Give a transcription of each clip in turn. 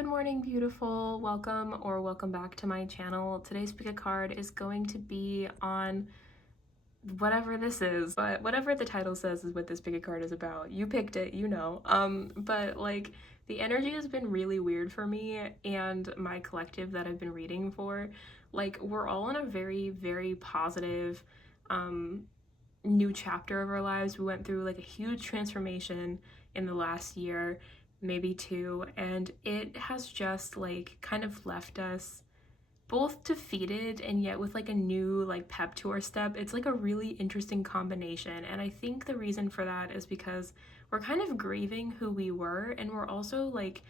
Good morning, beautiful. Welcome back to my channel. Today's pick a card is going to be on whatever this is, but whatever the title says is what this pick a card is about. You picked it, you know. But like the energy has been really weird for me and my collective that I've been reading for. Like we're all in a very positive new chapter of our lives. We went through like a huge transformation in the last year, maybe two, and it has just like kind of left us both defeated and yet with like a new like pep to our step. It's like a really interesting combination, and I think the reason for that is because we're kind of grieving who we were, and we're also like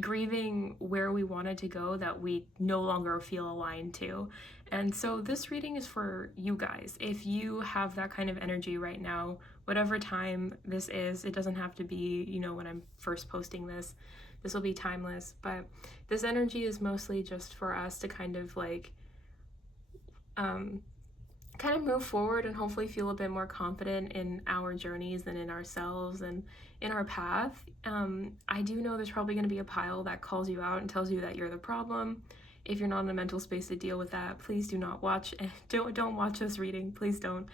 grieving where we wanted to go that we no longer feel aligned to. And so this reading is for you guys. If you have that kind of energy right now, whatever time this is, it doesn't have to be, you know, when I'm first posting this. This will be timeless, but this energy is mostly just for us to kind of like kind of move forward and hopefully feel a bit more confident in our journeys and in ourselves and in our path. I do know there's probably going to be a pile that calls you out and tells you that you're the problem. If you're not in a mental space to deal with that, please do not watch. Don't watch this reading. Please don't.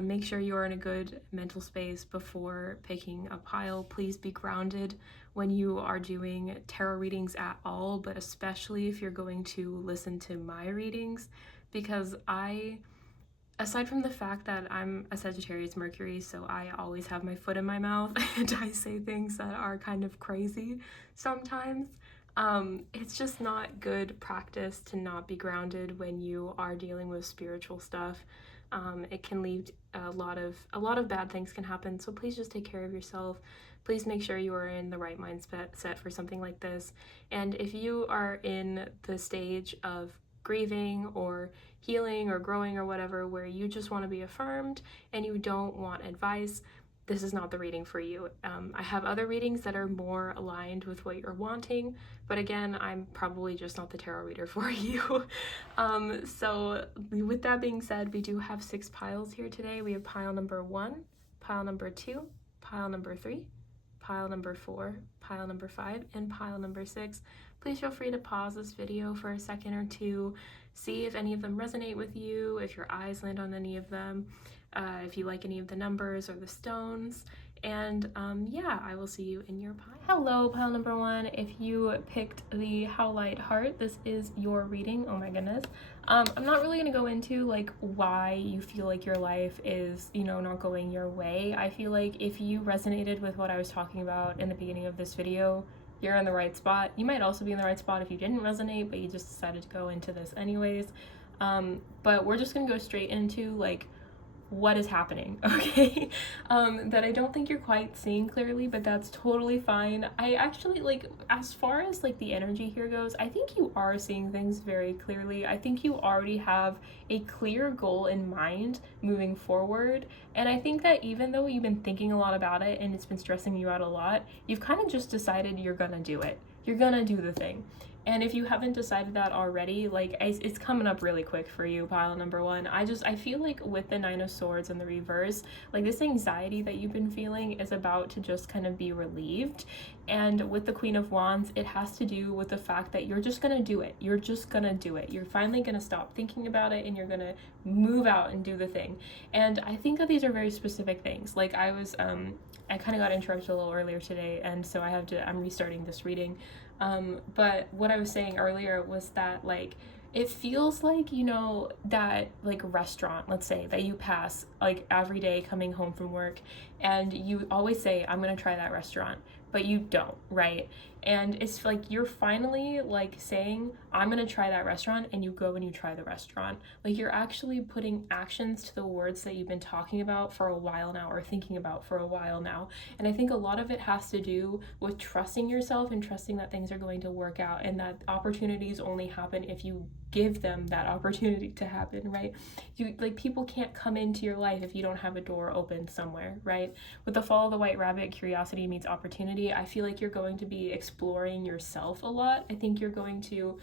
Make sure you're in a good mental space before picking a pile. Please be grounded when you are doing tarot readings at all, but especially if you're going to listen to my readings, because aside from the fact that I'm a Sagittarius Mercury, so I always have my foot in my mouth and I say things that are kind of crazy sometimes. It's just not good practice to not be grounded when you are dealing with spiritual stuff. It can lead a lot of bad things can happen. So please just take care of yourself. Please make sure you are in the right mindset for something like this. And if you are in the stage of grieving or healing or growing or whatever, where you just want to be affirmed and you don't want advice, this is not the reading for you. I have other readings that are more aligned with what you're wanting, but again, I'm probably just not the tarot reader for you. So with that being said, we do have 6 piles here today. We have pile number 1, pile number 2, pile number 3, pile number 4, pile number 5, and pile number 6. Please feel free to pause this video for a second or two, see if any of them resonate with you, if your eyes land on any of them, if you like any of the numbers or the stones. And yeah, I will see you in your pile. Hello, pile number 1. If you picked the How Light Heart, this is your reading. Oh my goodness. I'm not really going to go into like why you feel like your life is, you know, not going your way. I feel like if you resonated with what I was talking about in the beginning of this video, you're in the right spot. You might also be in the right spot if you didn't resonate, but you just decided to go into this anyways. But we're just gonna go straight into like what is happening, okay? That I don't think you're quite seeing clearly, but that's totally fine. I actually, like, as far as like the energy here goes, I think you are seeing things very clearly. I think you already have a clear goal in mind moving forward, and I think that even though you've been thinking a lot about it and it's been stressing you out a lot, you've kind of just decided you're gonna do it. You're gonna do the thing. And if you haven't decided that already, like, it's coming up really quick for you, pile number 1. I feel like with the 9 of Swords in the reverse, like this anxiety that you've been feeling is about to just kind of be relieved. And with the Queen of Wands, it has to do with the fact that you're just gonna do it. You're just gonna do it. You're finally gonna stop thinking about it and you're gonna move out and do the thing. And I think that these are very specific things. Like I kind of got interrupted a little earlier today, and so I'm restarting this reading. But what I was saying earlier was that like it feels like, you know, that like restaurant, let's say, that you pass like every day coming home from work, and you always say, I'm gonna try that restaurant, but you don't, right? And it's like you're finally like saying, I'm gonna try that restaurant, and you go and you try the restaurant. Like you're actually putting actions to the words that you've been talking about for a while now, or thinking about for a while now. And I think a lot of it has to do with trusting yourself and trusting that things are going to work out, and that opportunities only happen if you give them that opportunity to happen, right? You like people can't come into your life if you don't have a door open somewhere, right? With the Fall of the White Rabbit, curiosity meets opportunity. I feel like you're going to be exploring yourself a lot. I think you're going to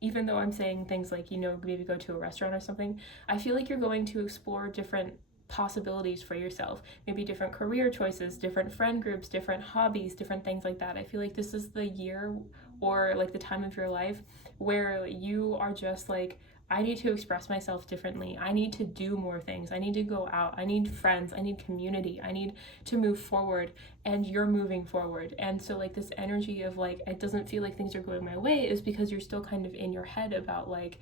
even though I'm saying things like, you know, maybe go to a restaurant or something, I feel like you're going to explore different possibilities for yourself, maybe different career choices, different friend groups, different hobbies, different things like that. I feel like this is the year or like the time of your life where you are just like, I need to express myself differently. I need to do more things. I need to go out. I need friends. I need community. I need to move forward, and you're moving forward. And so like this energy of like, it doesn't feel like things are going my way is because you're still kind of in your head about like,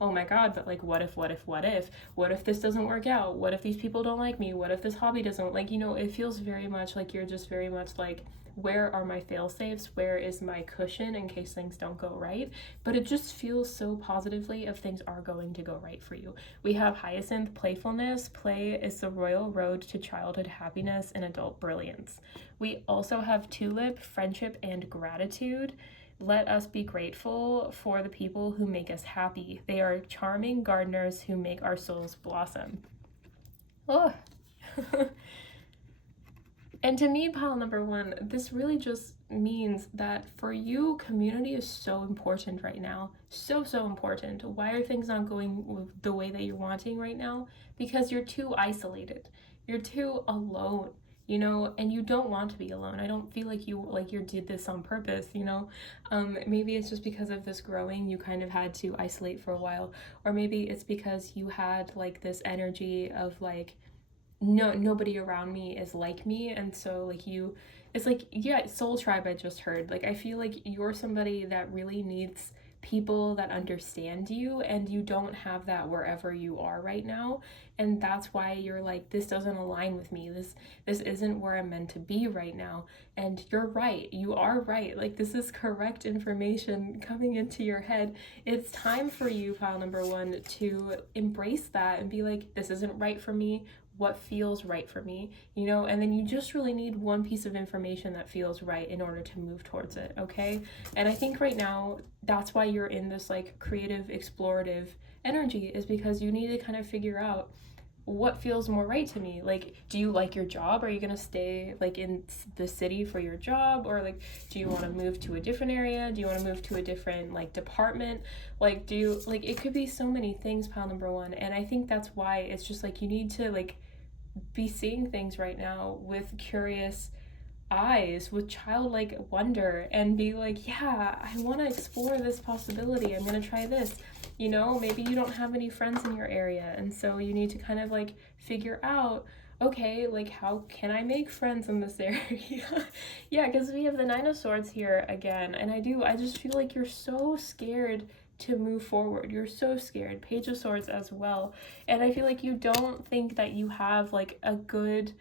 oh my God, but like, what if this doesn't work out? What if these people don't like me? What if this hobby doesn't, like, you know, it feels very much like you're just very much like, where are my fail safes? Where is my cushion in case things don't go right? But it just feels so positively if things are going to go right for you. We have Hyacinth, playfulness. Play is the royal road to childhood happiness and adult brilliance. We also have Tulip, friendship and gratitude. Let us be grateful for the people who make us happy. They are charming gardeners who make our souls blossom. Oh. And to me, pile number one, this really just means that for you, community is so important right now. So, so important. Why are things not going the way that you're wanting right now? Because you're too isolated. You're too alone, you know, and you don't want to be alone. I don't feel like you did this on purpose, you know. Maybe it's just because of this growing, you kind of had to isolate for a while. Or maybe it's because you had like this energy of like, nobody around me is like me, and so like it's like, yeah, soul tribe. I just heard, like, I feel like you're somebody that really needs people that understand you, and you don't have that wherever you are right now, and that's why you're like, this doesn't align with me, this isn't where I'm meant to be right now. And you're right, you are right, like this is correct information coming into your head. It's time for you, pile number one, to embrace that and be like, this isn't right for me. What feels right for me, you know? And then you just really need one piece of information that feels right in order to move towards it, okay? And I think right now that's why you're in this like creative, explorative energy, is because you need to kind of figure out what feels more right to me. Like, do you like your job? Are you gonna stay like in the city for your job? Or like, do you want to move to a different area? Do you want to move to a different like department? Like, do you, like, it could be so many things, pile number one. And I think that's why it's just like, you need to like be seeing things right now with curious eyes, with childlike wonder, and be like, yeah, I want to explore this possibility. I'm going to try this. You know, maybe you don't have any friends in your area, and so you need to kind of like figure out, okay, like, how can I make friends in this area? Yeah, because we have the Nine of Swords here again, and I just feel like you're so scared to move forward. You're so scared. Page of Swords as well. And I feel like you don't think that you have like a good,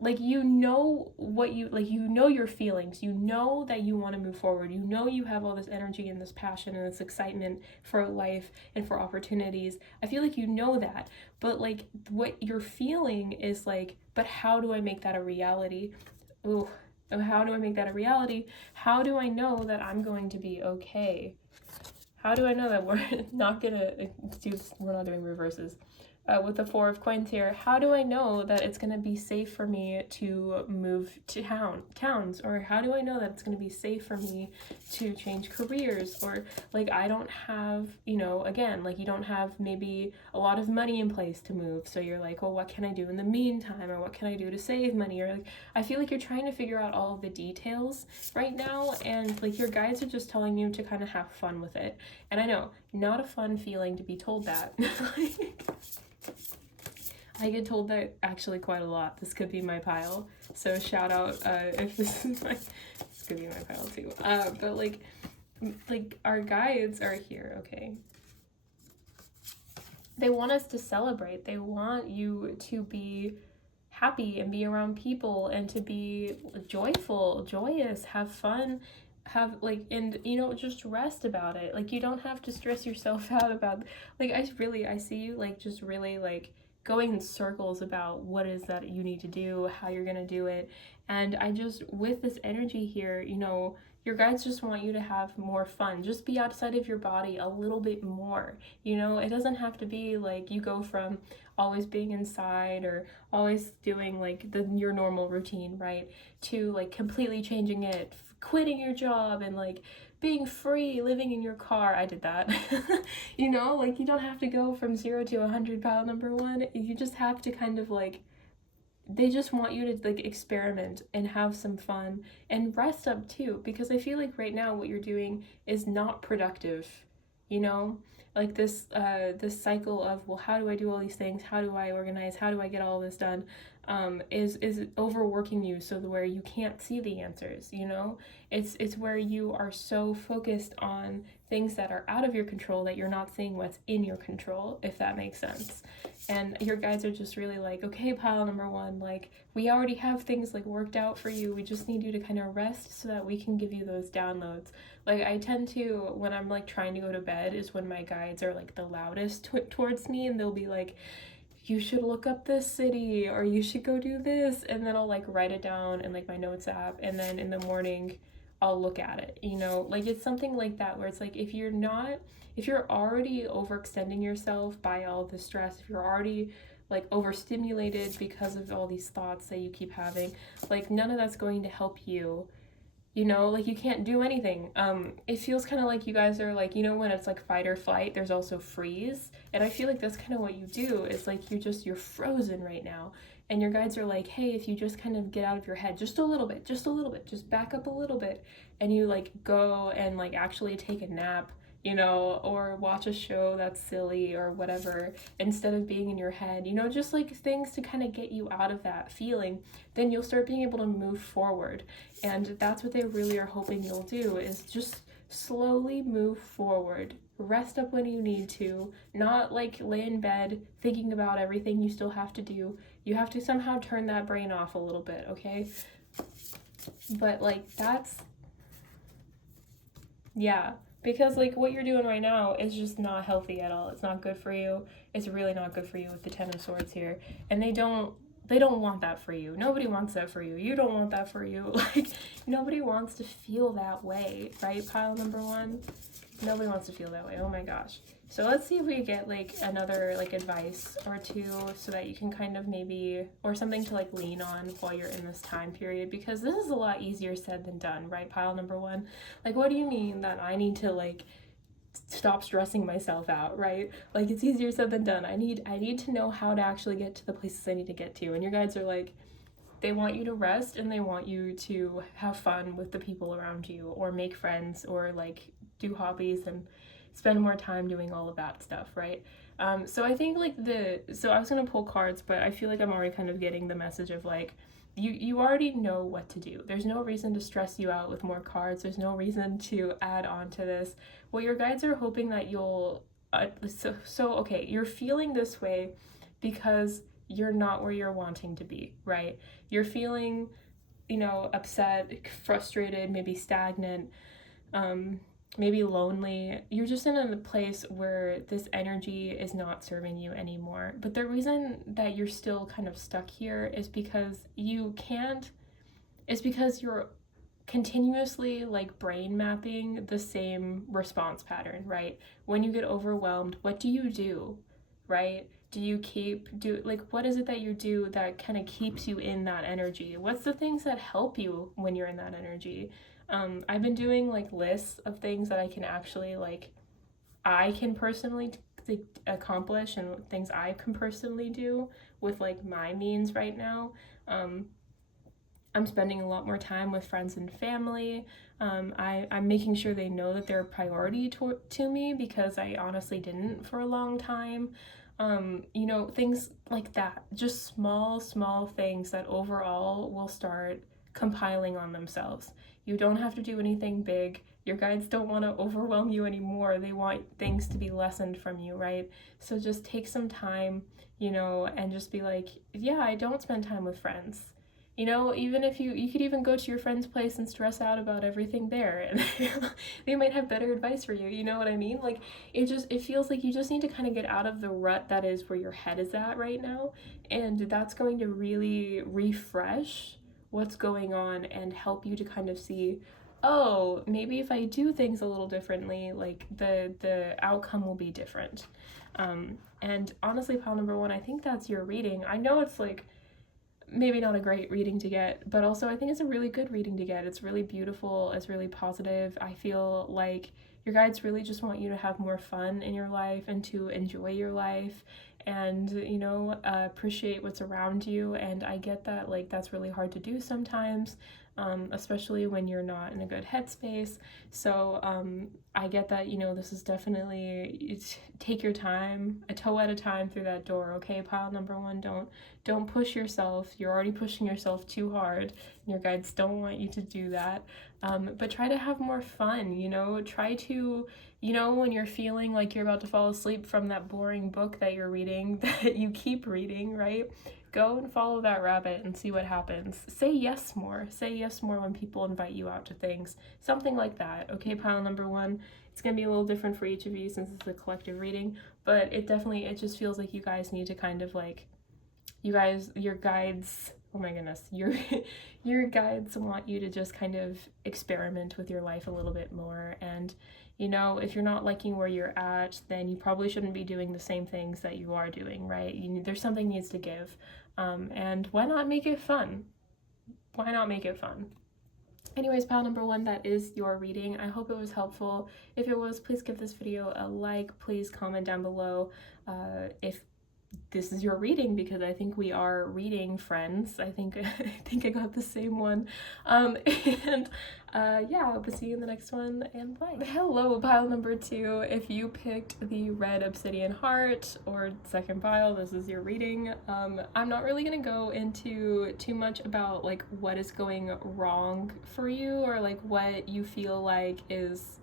like, you know what you, like, you know your feelings, you know that you want to move forward, you know you have all this energy and this passion and this excitement for life and for opportunities. I feel like you know that, but like what you're feeling is like, but how do I make that a reality? Ooh, how do I make that a reality? How do I know that I'm going to be okay? How do I know that we're not doing reverses? With the Four of Coins here, how do I know that it's going to be safe for me to move to towns? Or how do I know that it's going to be safe for me to change careers? Or like, I don't have, you know, again, like, you don't have maybe a lot of money in place to move, so you're like, well, what can I do in the meantime? Or what can I do to save money? Or like, I feel like you're trying to figure out all of the details right now, and like your guides are just telling you to kind of have fun with it. And I know, not a fun feeling to be told that. I get told that actually quite a lot. This could be my pile, so shout out if this is my, this could be my pile too. But like our guides are here, okay? They want us to celebrate. They want you to be happy and be around people and to be joyful, joyous, have fun, have like, and you know, just rest about it. Like, you don't have to stress yourself out about, like, I see you like just really like going in circles about what is that you need to do, how you're gonna do it. And I just, with this energy here, you know, your guides just want you to have more fun. Just be outside of your body a little bit more. You know, it doesn't have to be like you go from always being inside or always doing like your normal routine, right, to like completely changing it, quitting your job and like being free, living in your car. I did that. You know, like, you don't have to go from 0 to 100, pile number one. You just have to kind of like they just want you to like experiment and have some fun and rest up too, because I feel like right now what you're doing is not productive, you know? Like this cycle of, well, how do I do all these things, how do I organize, how do I get all this done, is overworking you, so where you can't see the answers, you know? It's where you are so focused on things that are out of your control that you're not seeing what's in your control, if that makes sense. And your guides are just really like, okay, pile number one, like, we already have things like worked out for you, we just need you to kind of rest so that we can give you those downloads. Like, I tend to, when I'm like trying to go to bed, is when my guides are like the loudest towards me, and they'll be like, you should look up this city, or you should go do this, and then I'll like write it down in like my notes app, and then in the morning I'll look at it, you know? Like, it's something like that where it's like, if you're already overextending yourself by all the stress, if you're already like overstimulated because of all these thoughts that you keep having, like, none of that's going to help you, you know? Like, you can't do anything. It feels kind of like you guys are like, you know, when it's like fight or flight, there's also freeze, and I feel like that's kind of what you do. It's like you're frozen right now, and your guides are like, hey, if you just kind of get out of your head just a little bit, just back up a little bit, and you like go and like actually take a nap, you know, or watch a show that's silly or whatever, instead of being in your head, you know, just like things to kind of get you out of that feeling, then you'll start being able to move forward. And that's what they really are hoping you'll do, is just slowly move forward. Rest up when you need to, not like lay in bed thinking about everything you still have to do. You have to somehow turn that brain off a little bit, okay? But like, yeah, because like what you're doing right now is just not healthy at all. It's not good for you. It's really not good for you with the Ten of Swords here. And they don't want that for you. Nobody wants that for you. You don't want that for you. Like, nobody wants to feel that way, right? Pile number one. Nobody wants to feel that way. Oh my gosh. So let's see if we get like another like advice or two, so that you can kind of maybe, or something to like lean on while you're in this time period, because this is a lot easier said than done, right? Pile number one. Like, what do you mean that I need to like stop stressing myself out, right? Like, it's easier said than done. I need to know how to actually get to the places I need to get to. And your guides are like, they want you to rest, and they want you to have fun with the people around you, or make friends, or like do hobbies and spend more time doing all of that stuff, right? So I think like so I was gonna pull cards, but I feel like I'm already kind of getting the message of like, you already know what to do. There's no reason to stress you out with more cards. There's no reason to add on to this. Well, your guides are hoping that you'll okay, you're feeling this way because you're not where you're wanting to be, right? You're feeling, you know, upset, frustrated, maybe stagnant, maybe lonely. You're just in a place where this energy is not serving you anymore. But the reason that you're still kind of stuck here is because you're continuously like brain mapping the same response pattern, right? When you get overwhelmed, what do, right? Do you what is it that you do that kind of keeps you in that energy? What's the things that help you when you're in that energy? I've been doing like lists of things that I can actually I can personally accomplish, and things I can personally do with like my means right now. I'm spending a lot more time with friends and family. I'm making sure they know that they're a priority to me, because I honestly didn't for a long time. You know, things like that. Just small things that overall will start compiling on themselves. You don't have to do anything big. Your guides don't want to overwhelm you anymore. They want things to be lessened from you, right? So just take some time, you know, and just be like, yeah, I don't spend time with friends. You know, even if you could even go to your friend's place and stress out about everything there, and they might have better advice for you. You know what I mean? Like, it feels like you just need to kind of get out of the rut that is where your head is at right now, and that's going to really refresh what's going on and help you to kind of see, oh, maybe if I do things a little differently, like the outcome will be different. And honestly, pile number one, I think that's your reading. I know it's like maybe not a great reading to get, but also I think it's a really good reading to get. It's really beautiful. It's really positive. I feel like your guides really just want you to have more fun in your life and to enjoy your life and appreciate what's around you. And I get that like that's really hard to do sometimes, especially when you're not in a good headspace. So I get that, this is definitely, take your time, a toe at a time through that door. Okay, pile number one, don't push yourself. You're already pushing yourself too hard, and your guides don't want you to do that. But try to have more fun. Try to, when you're feeling like you're about to fall asleep from that boring book that you're reading, that you keep reading, right? Go and follow that rabbit and see what happens. Say yes more. Say yes more when people invite you out to things. Something like that. Okay, pile number one. It's going to be a little different for each of you since it's a collective reading, but it just feels like you guys need to kind of like, your guides, oh my goodness, your guides want you to just kind of experiment with your life a little bit more. And if you're not liking where you're at, then you probably shouldn't be doing the same things that you are doing, right? There's something needs to give. And why not make it fun? Why not make it fun? Anyways, pile number one, that is your reading. I hope it was helpful. If it was, please give this video a like. Please comment down below if this is your reading, because I think we are reading friends. I think I got the same one. Yeah, I hope to see you in the next one, and bye. Hello, pile number two. If you picked the red obsidian heart or second pile, this is your reading. I'm not really gonna go into too much about like what is going wrong for you or like what you feel like is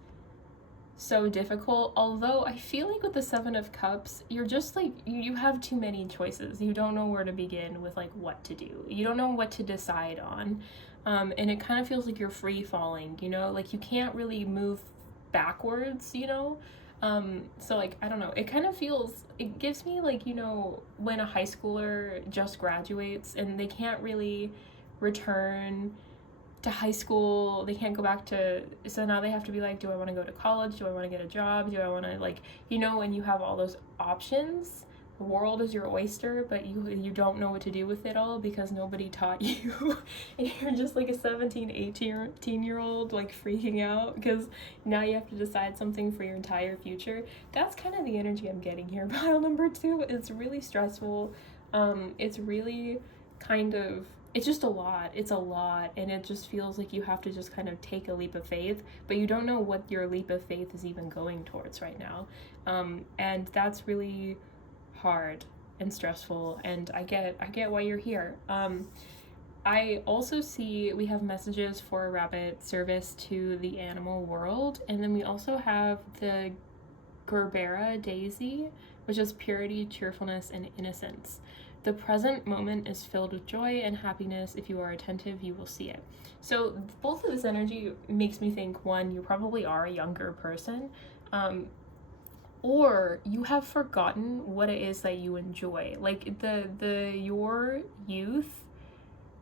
so difficult, although I feel like with the Seven of Cups, you're just like, you have too many choices. You don't know where to begin with like what to do. You don't know what to decide on. And it kind of feels like you're free falling, like you can't really move backwards, so like, I don't know, it kind of feels, it gives me like, when a high schooler just graduates and they can't really return to high school, they can't go back to, so now they have to be like, do I want to go to college, do I want to get a job, do I want to like, when you have all those options, the world is your oyster, but you don't know what to do with it all because nobody taught you. And you're just like a 17, 18-year-old like freaking out because now you have to decide something for your entire future. That's kind of the energy I'm getting here. Pile number two, it's really stressful. It's really kind of, it's just a lot. It's a lot, and it just feels like you have to just kind of take a leap of faith, but you don't know what your leap of faith is even going towards right now. And that's really hard and stressful, and I get why you're here. I also see we have messages for a rabbit service to the animal world, and then we also have the Gerbera daisy, which is purity, cheerfulness, and innocence. The present moment is filled with joy and happiness. If you are attentive, you will see it. So both of this energy makes me think, one, you probably are a younger person, or you have forgotten what it is that you enjoy. Like your youth,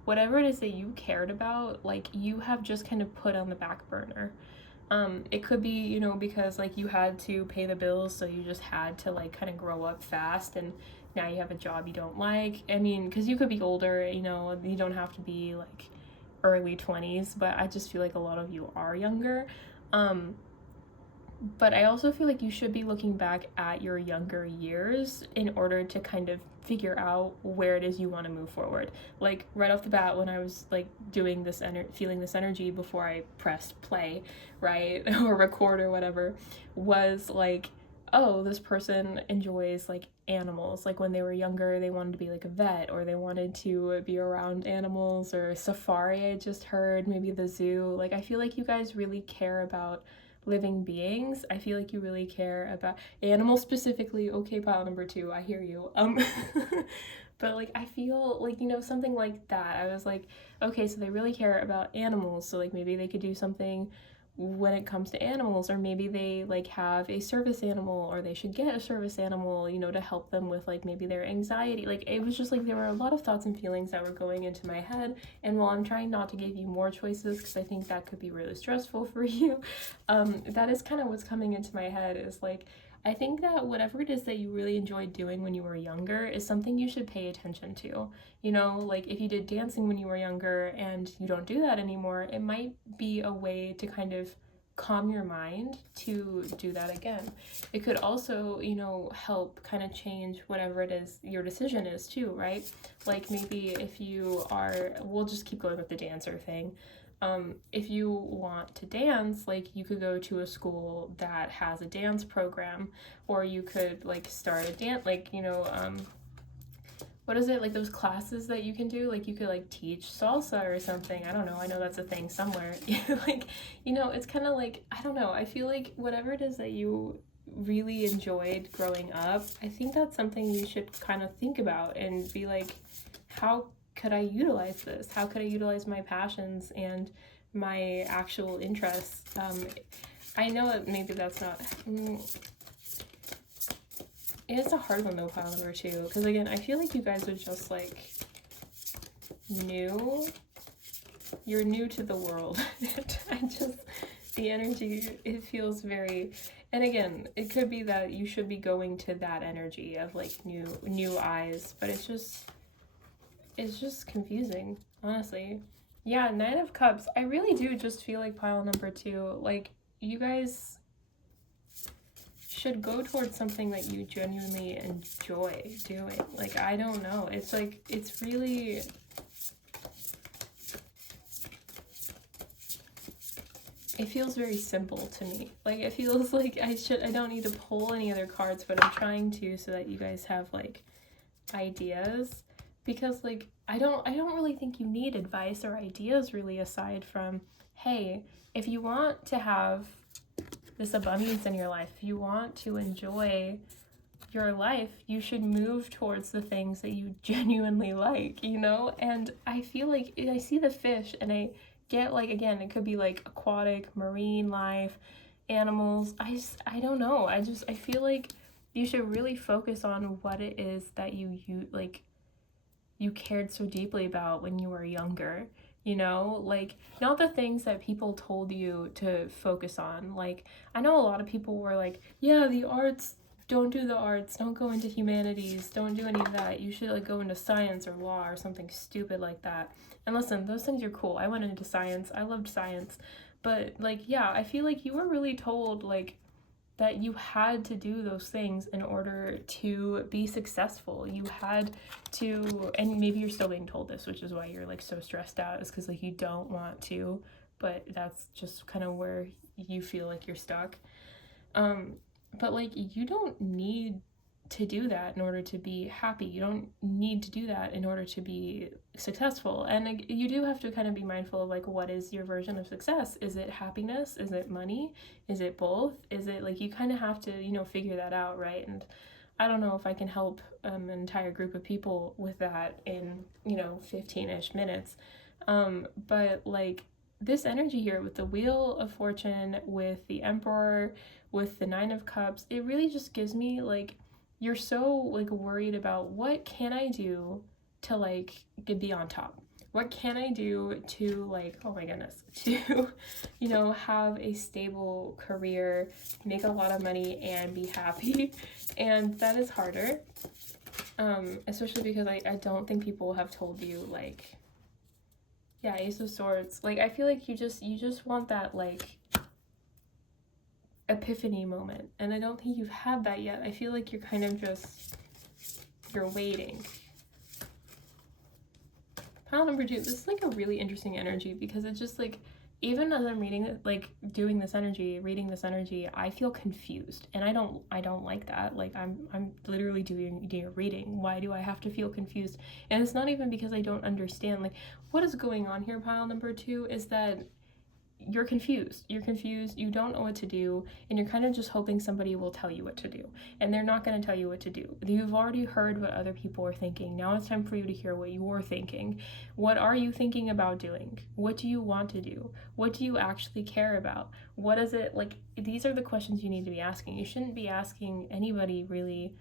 whatever it is that you cared about, like you have just kind of put on the back burner. It could be, because like you had to pay the bills, so you just had to like kind of grow up fast, and now you have a job you don't like. I mean, because you could be older, you don't have to be like early 20s, but I just feel like a lot of you are younger. But I also feel like you should be looking back at your younger years in order to kind of figure out where it is you want to move forward. Like right off the bat, when I was like doing this feeling this energy before I pressed play, right, or record or whatever, was like, oh, this person enjoys like animals. Like when they were younger, they wanted to be like a vet, or they wanted to be around animals, or safari, I just heard, maybe the zoo. Like I feel like you guys really care about living beings. I feel like you really care about animals specifically. Okay, pile number two, I hear you. But like I feel like, something like that. I was like, okay, so they really care about animals, so like maybe they could do something when it comes to animals, or maybe they like have a service animal, or they should get a service animal, to help them with like maybe their anxiety. Like it was just like there were a lot of thoughts and feelings that were going into my head, and while I'm trying not to give you more choices because I think that could be really stressful for you, that is kind of what's coming into my head, is like I think that whatever it is that you really enjoyed doing when you were younger is something you should pay attention to. Like if you did dancing when you were younger and you don't do that anymore, it might be a way to kind of calm your mind to do that again. It could also, help kind of change whatever it is your decision is too, right? Like maybe if you are, we'll just keep going with the dancer thing. If you want to dance, like you could go to a school that has a dance program, or you could like start a dance, like, what is it, like those classes that you can do, like you could like teach salsa or something. I don't know, I know that's a thing somewhere. Like, it's kind of like, I don't know, I feel like whatever it is that you really enjoyed growing up, I think that's something you should kind of think about and be like, how could I utilize this? How could I utilize my passions and my actual interests? I know that maybe that's not it's a hard one though, pile number 2, because again, I feel like you guys are just like new. You're new to the world. The energy, it feels very, and again, it could be that you should be going to that energy of like new eyes, but it's just confusing, honestly. Yeah, 9 of Cups. I really do just feel like pile number 2, like you guys should go towards something that you genuinely enjoy doing. Like, I don't know. It's like, it's really, it feels very simple to me. Like, it feels like I don't need to pull any other cards, but I'm trying to so that you guys have like ideas, because like, I don't really think you need advice or ideas really, aside from, hey, if you want to have this abundance in your life, if you want to enjoy your life, you should move towards the things that you genuinely like, And I feel like I see the fish and I get like, again, it could be like aquatic, marine life, animals. I don't know. I feel like you should really focus on what it is that you like you cared so deeply about when you were younger. Like, not the things that people told you to focus on. Like, I know a lot of people were like, yeah, the arts, don't do the arts, don't go into humanities, don't do any of that, you should like go into science or law or something stupid like that. And listen, those things are cool. I went into science, I loved science, but like, yeah, I feel like you were really told like that you had to do those things in order to be successful. You had to, and maybe you're still being told this, which is why you're like so stressed out, is because like you don't want to, but that's just kind of where you feel like you're stuck. But like, you don't need to do that in order to be happy. You don't need to do that in order to be successful. And you do have to kind of be mindful of like, what is your version of success? Is it happiness? Is it money? Is it both? Is it like, you kind of have to, figure that out, right? And I don't know if I can help an entire group of people with that in, 15-ish minutes. But like, this energy here with the Wheel of Fortune, with the Emperor, with the 9 of Cups, it really just gives me like, you're so like worried about what can I do to like be on top? What can I do to like, oh my goodness, to, have a stable career, make a lot of money and be happy? And that is harder, especially because I don't think people have told you like, yeah, Ace of Swords. Like, I feel like you just want that like epiphany moment, and I don't think you've had that yet. I feel like you're kind of you're waiting. Pile number 2, this is like a really interesting energy, because it's just like, even as I'm reading it, like reading this energy, I feel confused, and I don't like that. Like, I'm literally doing a reading. Why do I have to feel confused? And it's not even because I don't understand like what is going on here. Pile number 2 is that you're confused, you don't know what to do, and you're kind of just hoping somebody will tell you what to do, and they're not going to tell you what to do. You've already heard what other people are thinking. Now it's time for you to hear what you're thinking. What are you thinking about doing? What do you want to do? What do you actually care about? What is it like? These are the questions you need to be asking. You shouldn't be asking anybody really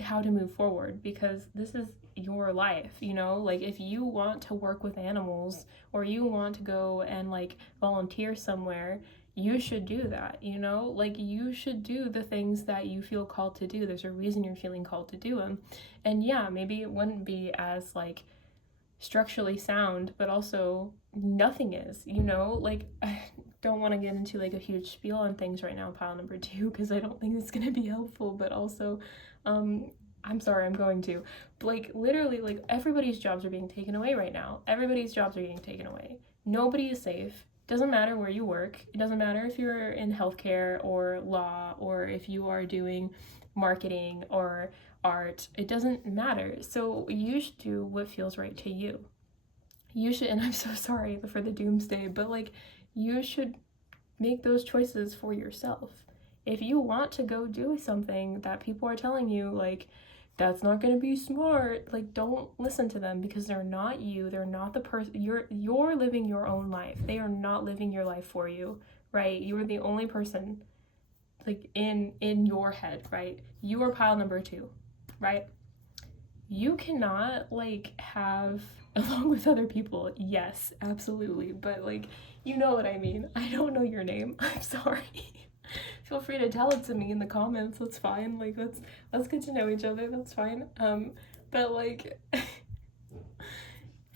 how to move forward, because this is your life. Like, if you want to work with animals, or you want to go and like volunteer somewhere, you should do that. Like, you should do the things that you feel called to do. There's a reason you're feeling called to do them. And yeah, maybe it wouldn't be as like structurally sound, but also nothing is, you know? Like, I don't want to get into like a huge spiel on things right now, pile number 2, because I don't think it's going to be helpful, but also, I'm sorry, I'm going to. Like, literally, like, everybody's jobs are being taken away right now. Everybody's jobs are getting taken away. Nobody is safe. Doesn't matter where you work. It doesn't matter if you're in healthcare or law, or if you are doing marketing or art. It doesn't matter. So you should do what feels right to you. You should, and I'm so sorry for the doomsday, but like, you should make those choices for yourself. If you want to go do something that people are telling you, like, that's not going to be smart, like, don't listen to them, because they're not you. They're not the person. You're living your own life. They are not living your life for you, right? You are the only person, like, in your head, right? You are pile number 2, right? You cannot, like, have along with other people, yes, absolutely, but like, you know what I mean. I don't know your name. I'm sorry. Feel free to tell it to me in the comments. That's fine. Like, let's get to know each other. That's fine. But like,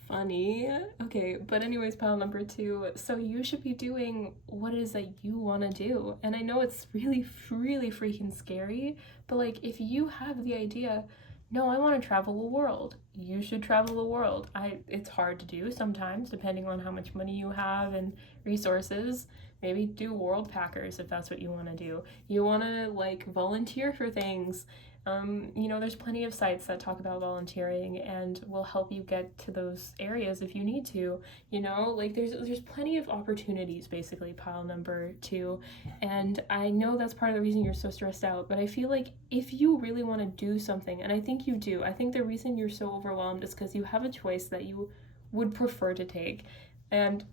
funny. Okay, but anyways, pile number 2. So you should be doing what it is that you want to do. And I know it's really, really freaking scary, but like, if you have the idea, no, I want to travel the world, you should travel the world. It's hard to do sometimes, depending on how much money you have and resources. Maybe do world packers if that's what you want to do. You want to like volunteer for things. You know, there's plenty of sites that talk about volunteering and will help you get to those areas if you need to. You know, like there's plenty of opportunities, basically, pile number 2. And I know that's part of the reason you're so stressed out, but I feel like if you really want to do something, and I think you do, I think the reason you're so overwhelmed is because you have a choice that you would prefer to take. And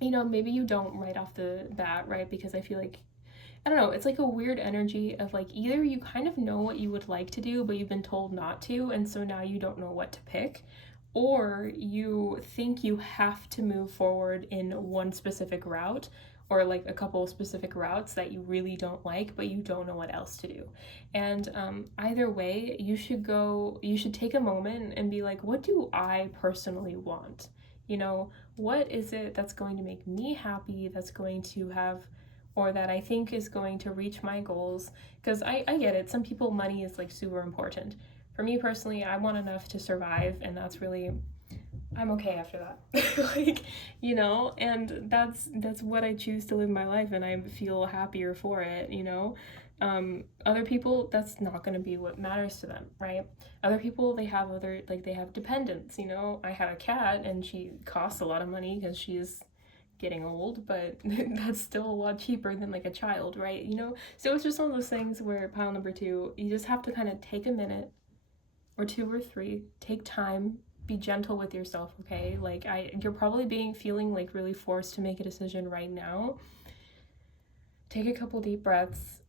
you know, maybe you don't right off the bat, right? Because I feel like, I don't know, it's like a weird energy of like, either you kind of know what you would like to do, but you've been told not to, and so now you don't know what to pick, or you think you have to move forward in one specific route, or like a couple of specific routes that you really don't like, but you don't know what else to do. And either way, you should take a moment and be like, what do I personally want? You know, what is it that's going to make me happy, that's going to have, or that I think is going to reach my goals? Because I get it. Some people, money is like super important. For me personally, I want enough to survive, and that's really, I'm okay after that. Like, you know, and that's what I choose to live my life, and I feel happier for it, you know. Other people, that's not going to be what matters to them, right? Other people, they have dependents, you know. I have a cat, and she costs a lot of money because she's getting old, but that's still a lot cheaper than like a child, right? You know. So it's just one of those things where pile number 2, you just have to kind of take a minute or 2 or 3, take time, be gentle with yourself, okay? Like, you're probably feeling like really forced to make a decision right now. Take a couple deep breaths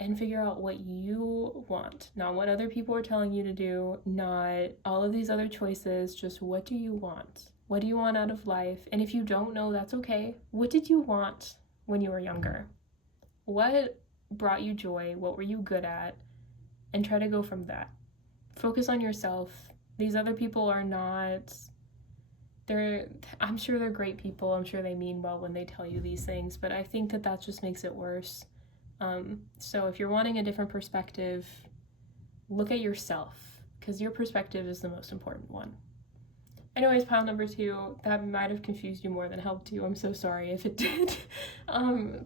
and figure out what you want, not what other people are telling you to do, not all of these other choices. Just, what do you want? What do you want out of life? And if you don't know, that's okay. What did you want when you were younger? What brought you joy? What were you good at? And try to go from that. Focus on yourself. These other people are not, I'm sure they're great people. I'm sure they mean well when they tell you these things, but I think that just makes it worse. So if you're wanting a different perspective, look at yourself, because your perspective is the most important one. Anyways, pile number 2, that might have confused you more than helped you. I'm so sorry if it did.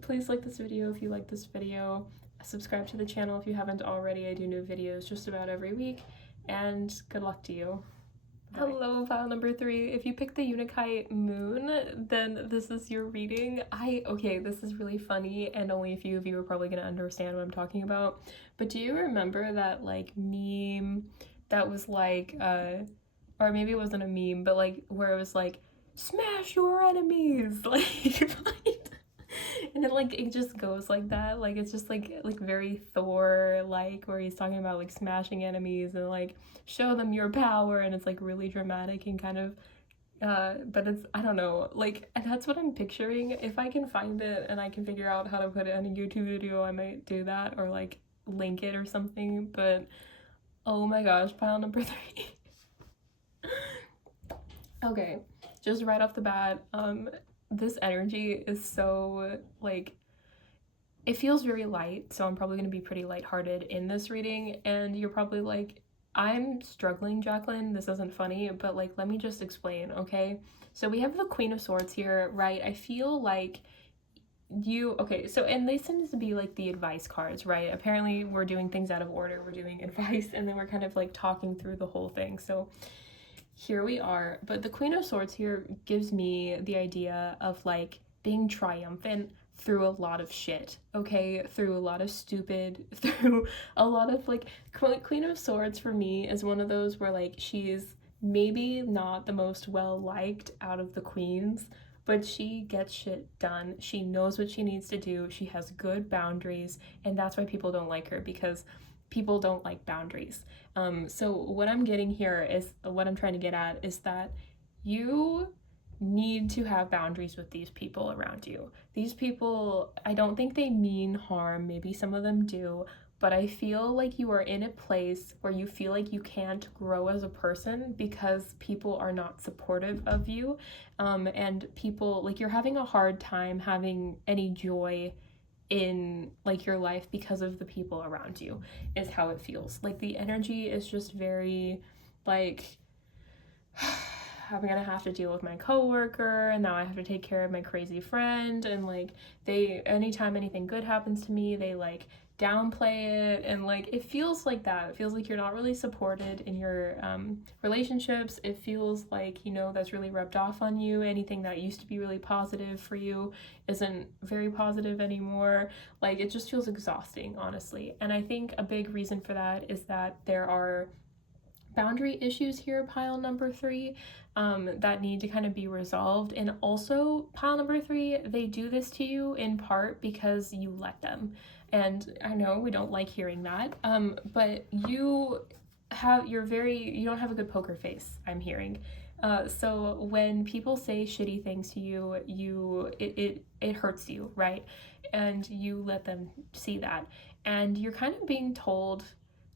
Please like this video if you like this video. Subscribe to the channel if you haven't already. I do new videos just about every week, and good luck to you. Hello, pile number 3. If you picked the Unikite moon, then this is your reading. Okay, this is really funny, and only a few of you are probably gonna understand what I'm talking about. But do you remember that like meme that was like, or maybe it wasn't a meme, but like where it was like, smash your enemies, like, and it just goes like that, like it's just like very Thor, like where he's talking about like smashing enemies and like show them your power, and it's like really dramatic and kind of but it's, I don't know, like, and that's what I'm picturing. If I can find it and I can figure out how to put it in a YouTube video, I might do that, or like link it or something. But oh my gosh, pile number 3. Okay, just right off the bat, this energy is so, like, it feels very light, so I'm probably going to be pretty lighthearted in this reading, and you're probably like, I'm struggling, Jacqueline, this isn't funny, but like, let me just explain, okay? So we have the Queen of Swords here, right? I feel like okay, so, and they seem to be like the advice cards, right? Apparently we're doing things out of order, we're doing advice, and then we're kind of like talking through the whole thing, so here we are. But the Queen of Swords here gives me the idea of like being triumphant through a lot of shit, okay? Through a lot of stupid, through a lot of like, Queen of Swords for me is one of those where like she's maybe not the most well liked out of the queens, but she gets shit done. She knows what she needs to do. She has good boundaries, and that's why people don't like her, because people don't like boundaries. So what I'm getting here is, what I'm trying to get at is that you need to have boundaries with these people around you. These people, I don't think they mean harm. Maybe some of them do, but I feel like you are in a place where you feel like you can't grow as a person because people are not supportive of you. And people, like, you're having a hard time having any joy in like your life because of the people around you, is how it feels. Like the energy is just very like, I'm gonna have to deal with my coworker, and now I have to take care of my crazy friend, and like, they, anytime anything good happens to me, they like downplay it, and like, it feels like that. It feels like you're not really supported in your relationships. It feels like, you know, that's really rubbed off on you. Anything that used to be really positive for you isn't very positive anymore. Like, it just feels exhausting, honestly. And I think a big reason for that is that there are boundary issues here, pile number 3, that need to kind of be resolved. And also, pile number 3, they do this to you in part because you let them. And I know we don't like hearing that, but you don't have a good poker face, I'm hearing. So when people say shitty things to you, it hurts you, right? And you let them see that. And you're kind of being told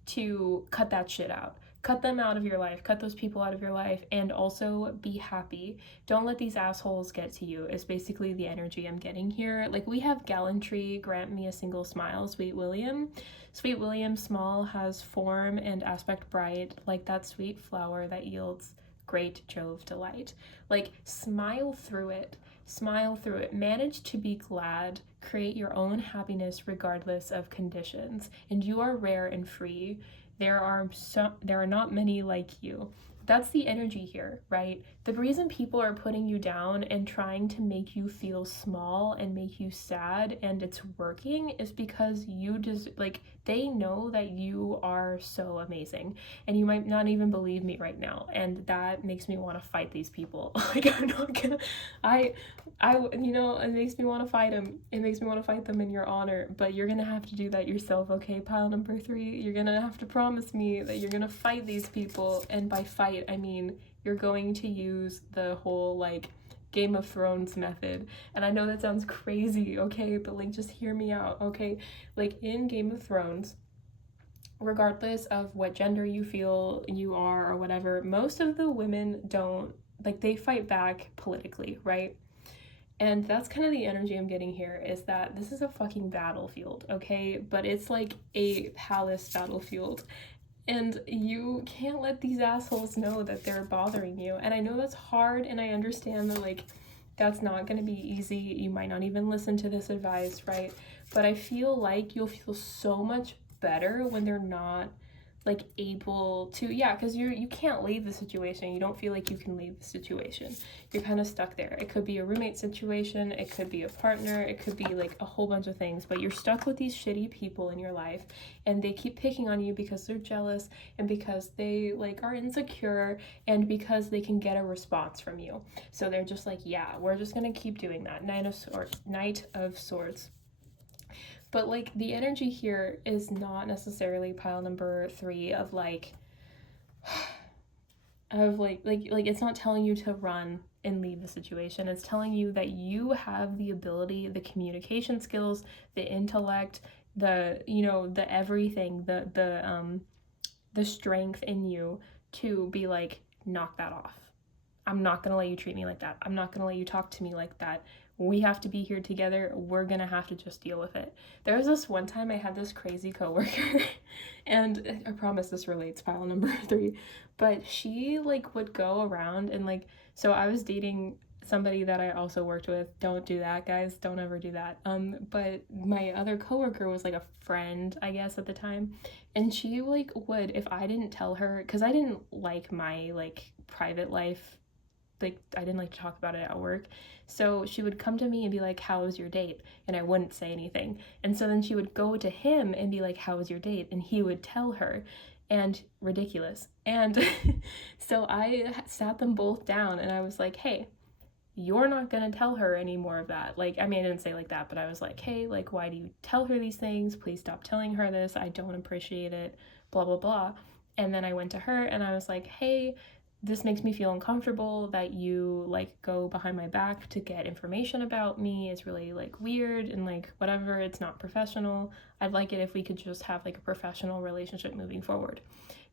to cut that shit out. Cut them out of your life, cut those people out of your life, and also be happy. Don't let these assholes get to you, is basically the energy I'm getting here. Like, we have gallantry, grant me a single smile, Sweet William. Sweet William small has form and aspect bright, like that sweet flower that yields great Jove delight. Like, smile through it. Smile through it. Manage to be glad. Create your own happiness regardless of conditions. And you are rare and free. There are not many like you. That's the energy here, right? The reason people are putting you down and trying to make you feel small and make you sad, and it's working, is because you just, like, they know that you are so amazing, and you might not even believe me right now, and that makes me want to fight these people. Like, I'm not gonna, you know, it makes me want to fight them. It makes me want to fight them in your honor, but you're gonna have to do that yourself, okay? Pile number 3, you're gonna have to promise me that you're gonna fight these people, and by fight, I mean you're going to use the whole, like, Game of Thrones method. And I know that sounds crazy, okay? But, like, just hear me out, okay? Like, in Game of Thrones, regardless of what gender you feel you are or whatever, most of the women don't, like, they fight back politically, right? And that's kind of the energy I'm getting here, is that this is a fucking battlefield, okay? But it's like a palace battlefield. And you can't let these assholes know that they're bothering you. And I know that's hard, and I understand that, like, that's not going to be easy. You might not even listen to this advice, right? But I feel like you'll feel so much better when they're not, like, able to, yeah, because you can't leave the situation. You don't feel like you can leave the situation. You're kind of stuck there. It could be a roommate situation, it could be a partner, it could be like a whole bunch of things, but you're stuck with these shitty people in your life, and they keep picking on you because they're jealous, and because they, like, are insecure, and because they can get a response from you. So they're just like, yeah, we're just gonna keep doing that. Knight of Swords. But, like, the energy here is not necessarily pile number 3 of, like, it's not telling you to run and leave the situation. It's telling you that you have the ability, the communication skills, the intellect, the, you know, the everything, the strength in you to be like, knock that off. I'm not gonna let you treat me like that. I'm not gonna let you talk to me like that. We have to be here together. We're gonna have to just deal with it. There was this one time I had this crazy coworker, and I promise this relates, pile number 3, but she like would go around and like, so I was dating somebody that I also worked with. Don't do that, guys. Don't ever do that. But my other coworker was like a friend, I guess, at the time, and she like would, if I didn't tell her, because I didn't like my like private life, like I didn't like to talk about it at work. So she would come to me and be like, "How was your date?" And I wouldn't say anything. And so then she would go to him and be like, "How was your date?" And he would tell her. And ridiculous. And so I sat them both down and I was like, "Hey, you're not gonna tell her any more of that." Like, I mean, I didn't say like that, but I was like, "Hey, like, why do you tell her these things? Please stop telling her this. I don't appreciate it, blah, blah, blah." And then I went to her and I was like, "Hey, this makes me feel uncomfortable that you like go behind my back to get information about me. It's really like weird and like whatever, it's not professional. I'd like it if we could just have like a professional relationship moving forward."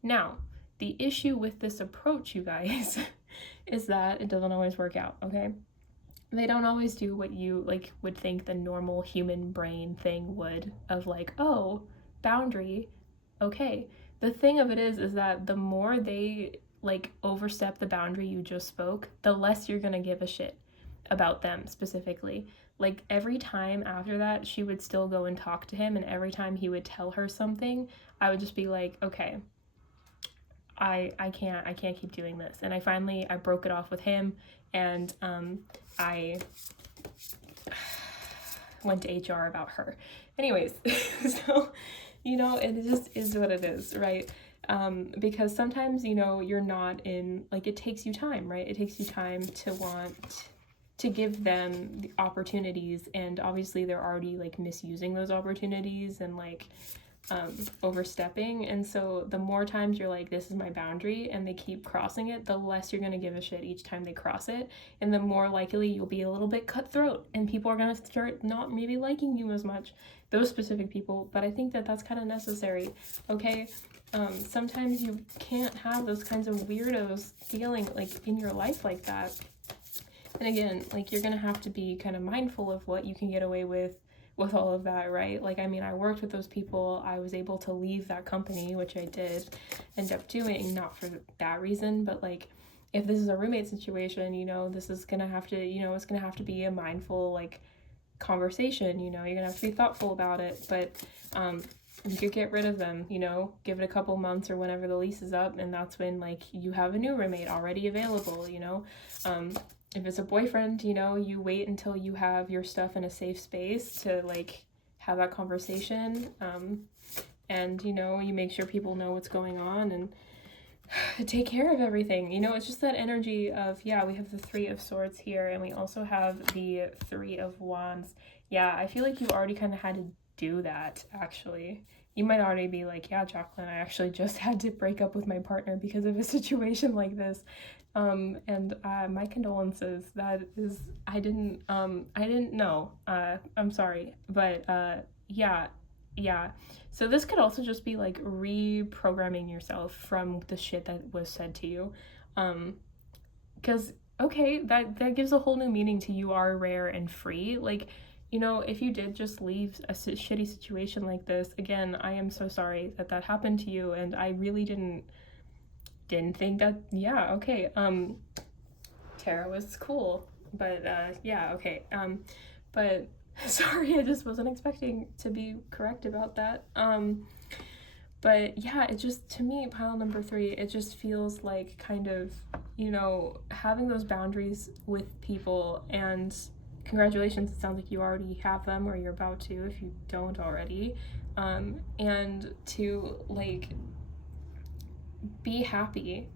Now, the issue with this approach, you guys, is that it doesn't always work out, okay? They don't always do what you like would think the normal human brain thing would, of like, oh, boundary, okay. The thing of it is that the more they like overstep the boundary you just spoke, the less you're gonna give a shit about them specifically. Like every time after that, she would still go and talk to him, and every time he would tell her something, I would just be like, okay, I can't keep doing this. And I broke it off with him, and I went to HR about her. Anyways, so it just is what it is, right? Because sometimes you're not in, like, it takes you time, right? It takes you time to want to give them the opportunities, and obviously they're already like misusing those opportunities and like overstepping. And so the more times you're like, this is my boundary, and they keep crossing it, the less you're going to give a shit each time they cross it, and the more likely you'll be a little bit cutthroat, and people are going to start not maybe liking you as much, those specific people. But I think that that's kind of necessary, okay? Sometimes you can't have those kinds of weirdos feeling like in your life like that. And again, like, you're gonna have to be kind of mindful of what you can get away with all of that, right? Like, I mean, I worked with those people. I was able to leave that company, which I did end up doing, not for that reason, but like, if this is a roommate situation, this is gonna have to, it's gonna have to be a mindful, like, conversation. You're gonna have to be thoughtful about it. But you could get rid of them, give it a couple months or whenever the lease is up, and that's when like you have a new roommate already available. If it's a boyfriend, you wait until you have your stuff in a safe space to like have that conversation, and you make sure people know what's going on and take care of everything. It's just that energy of, yeah, we have the 3 of Swords here, and we also have the 3 of Wands. Yeah, I feel like you already kind of had to do that, actually. You might already be like, yeah, Jacqueline, I actually just had to break up with my partner because of a situation like this. And my condolences. That is, I didn't know. I'm sorry. But yeah. So this could also just be like reprogramming yourself from the shit that was said to you. Because, okay, that gives a whole new meaning to you are rare and free. Like, if you did just leave a shitty situation like this, again, I am so sorry that happened to you, and I really didn't think that, yeah, okay, tarot was cool, but yeah, okay, but sorry, I just wasn't expecting to be correct about that. But yeah, it just, to me, pile number 3, it just feels like kind of, having those boundaries with people. And congratulations, it sounds like you already have them, or you're about to if you don't already. And to like be happy,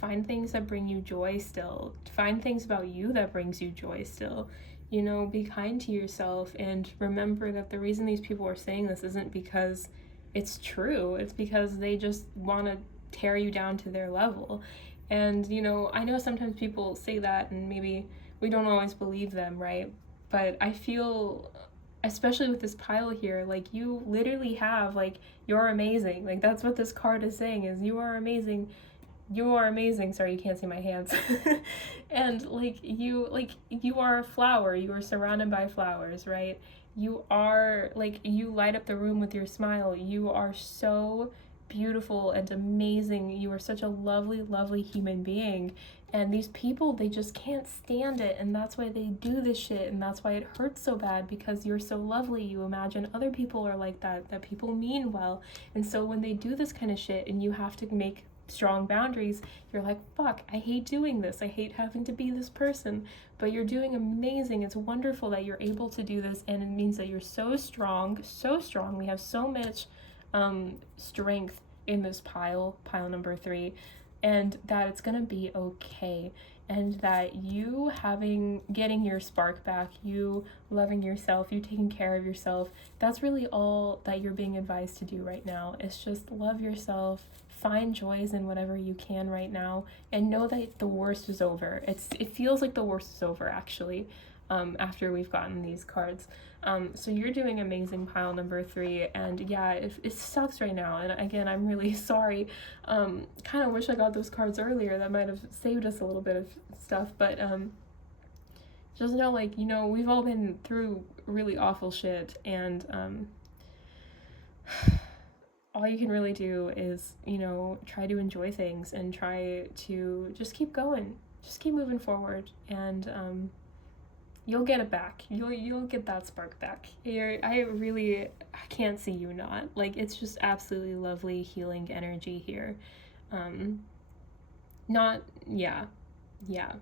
find things that bring you joy still, find things about you that brings you joy still, be kind to yourself, and remember that the reason these people are saying this isn't because it's true, it's because they just want to tear you down to their level. And I know sometimes people say that and maybe we don't always believe them, right? But I feel, especially with this pile here, like, you literally have, like, you're amazing. Like, that's what this card is saying, is you are amazing. you are amazing. Sorry, you can't see my hands. And you are a flower. You are surrounded by flowers, right? You are like, you light up the room with your smile. You are so beautiful and amazing. You are such a lovely, lovely human being. And these people, they just can't stand it, and that's why they do this shit, and that's why it hurts so bad, because you're so lovely. You imagine other people are like that people mean well. And so when they do this kind of shit and you have to make strong boundaries, you're like, fuck, I hate doing this. I hate having to be this person. But you're doing amazing. It's wonderful that you're able to do this, and it means that you're so strong, so strong. We have so much strength in this pile number 3, and that it's gonna be okay, and that you getting your spark back, you loving yourself, you taking care of yourself, that's really all that you're being advised to do right now. It's just love yourself, find joys in whatever you can right now, and know that the worst is over. It feels like the worst is over, actually, after we've gotten these cards. So you're doing amazing, pile number 3, and yeah, it sucks right now, and again, I'm really sorry. Kind of wish I got those cards earlier. That might have saved us a little bit of stuff, but just know, like, you know, we've all been through really awful shit, and all you can really do is, you know, try to enjoy things and try to just keep going, just keep moving forward, and you'll get it back. You'll get that spark back. I can't see you not. Like, it's just absolutely lovely healing energy here. Not yeah. Yeah.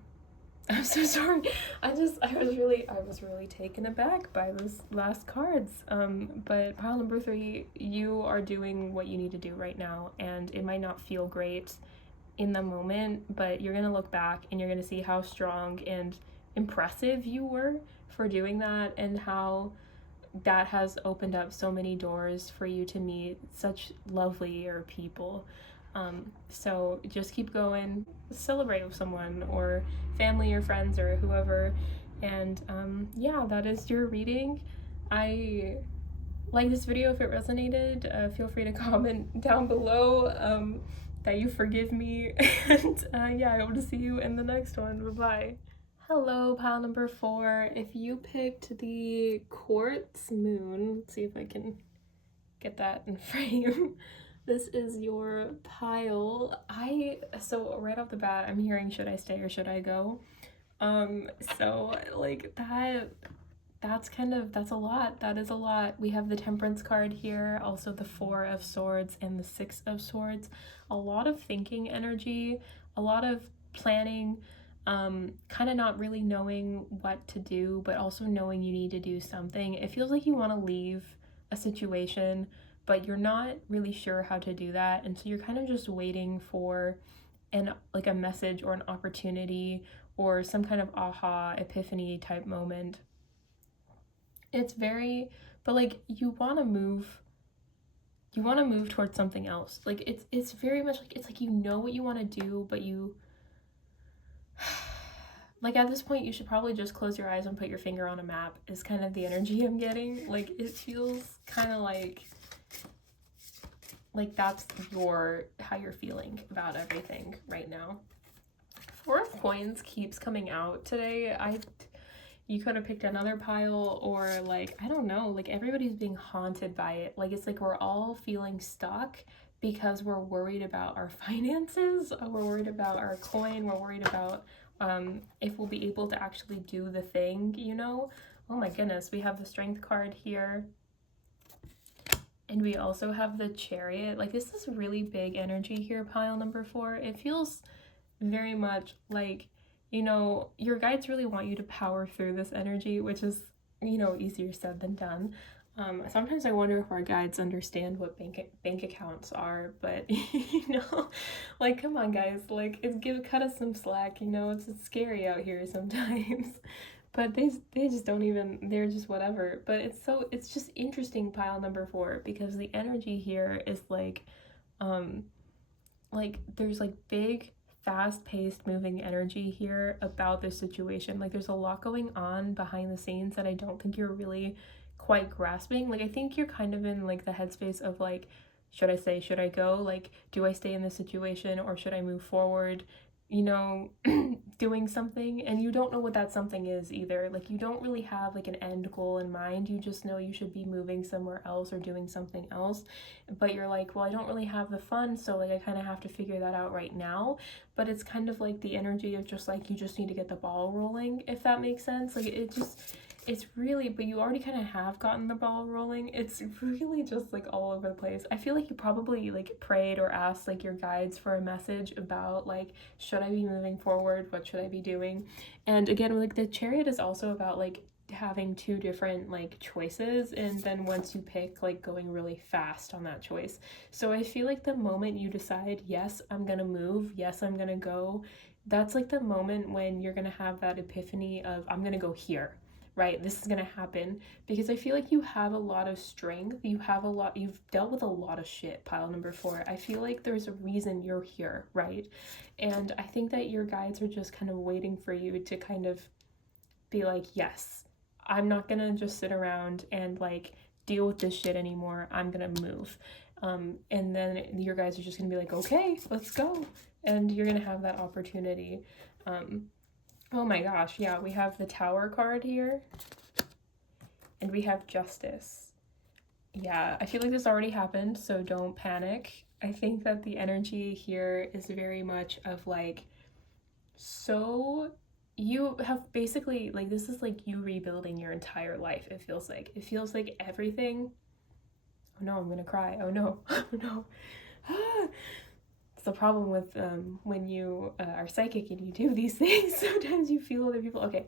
I'm so sorry. I was really taken aback by those last cards. But pile number 3, you are doing what you need to do right now, and it might not feel great in the moment, but you're gonna look back and you're gonna see how strong and impressive you were for doing that, and how that has opened up so many doors for you to meet such lovelier people. So just keep going, celebrate with someone, or family or friends or whoever, and yeah, that is your reading. I like this video. If it resonated, feel free to comment down below that you forgive me, and yeah, I hope to see you in the next one. Bye bye. Hello, pile number 4. If you picked the quartz moon, let's see if I can get that in frame. This is your pile. So right off the bat, I'm hearing, should I stay or should I go? So like that's a lot. That is a lot. We have the Temperance card here, also the 4 of Swords and the 6 of Swords. A lot of thinking energy, a lot of planning, kind of not really knowing what to do, but also knowing you need to do something. It feels like you want to leave a situation, but you're not really sure how to do that, and so you're kind of just waiting for a message or an opportunity or some kind of aha epiphany type moment. It's very, but like you want to move towards something else. Like it's very much like, it's like, you know what you want to do, but you like, at this point you should probably just close your eyes and put your finger on a map, is kind of the energy I'm getting. Like, it feels kind of like that's how you're feeling about everything right now. 4 of Coins keeps coming out today. You could have picked another pile, or like, I don't know, like everybody's being haunted by it. Like, it's like we're all feeling stuck because we're worried about our finances, we're worried about our coin, we're worried about if we'll be able to actually do the thing, you know? Oh my goodness, we have the Strength card here. And we also have the Chariot. Like, this is really big energy here, pile number 4. It feels very much like, you know, your guides really want you to power through this energy, which is, you know, easier said than done. Sometimes I wonder if our guides understand what bank accounts are, but you know, like, come on guys, like, cut us some slack, you know, it's scary out here sometimes. But they just don't even, they're just whatever. But it's just interesting, pile number 4, because the energy here is like there's like big, fast-paced moving energy here about this situation. Like, there's a lot going on behind the scenes that I don't think you're really quite grasping. Like, I think you're kind of in like the headspace of like should I stay, should I go? Like, do I stay in this situation or should I move forward? You know, doing something, and you don't know what that something is either. Like, you don't really have like an end goal in mind. You just know you should be moving somewhere else or doing something else, but you're like, well, I don't really have the funds, so like I kind of have to figure that out right now. But it's kind of like the energy of just like, you just need to get the ball rolling, if that makes sense. Like, it's really, but you already kind of have gotten the ball rolling. It's really just like all over the place. I feel like you probably like prayed or asked like your guides for a message about like, should I be moving forward? What should I be doing? And again, like the chariot is also about like having two different like choices, and then once you pick, like going really fast on that choice. So I feel like the moment you decide, yes, I'm gonna move, yes, I'm gonna go, that's like the moment when you're gonna have that epiphany of, I'm gonna go here, right? This is going to happen, because I feel like you have a lot of strength. You've dealt with a lot of shit, pile number 4. I feel like there's a reason you're here, right? And I think that your guides are just kind of waiting for you to kind of be like, yes, I'm not going to just sit around and like deal with this shit anymore. I'm going to move. And then your guides are just going to be like, okay, let's go. And you're going to have that opportunity. Oh my gosh, yeah, we have the Tower card here, and we have Justice. Yeah, I feel like this already happened, so don't panic. I think that the energy here is very much of like, so you have basically, like, this is like you rebuilding your entire life, it feels like. It feels like everything. Oh no, I'm gonna cry. Oh no, oh no. It's the problem with when you are psychic and you do these things. Sometimes you feel other people. Okay,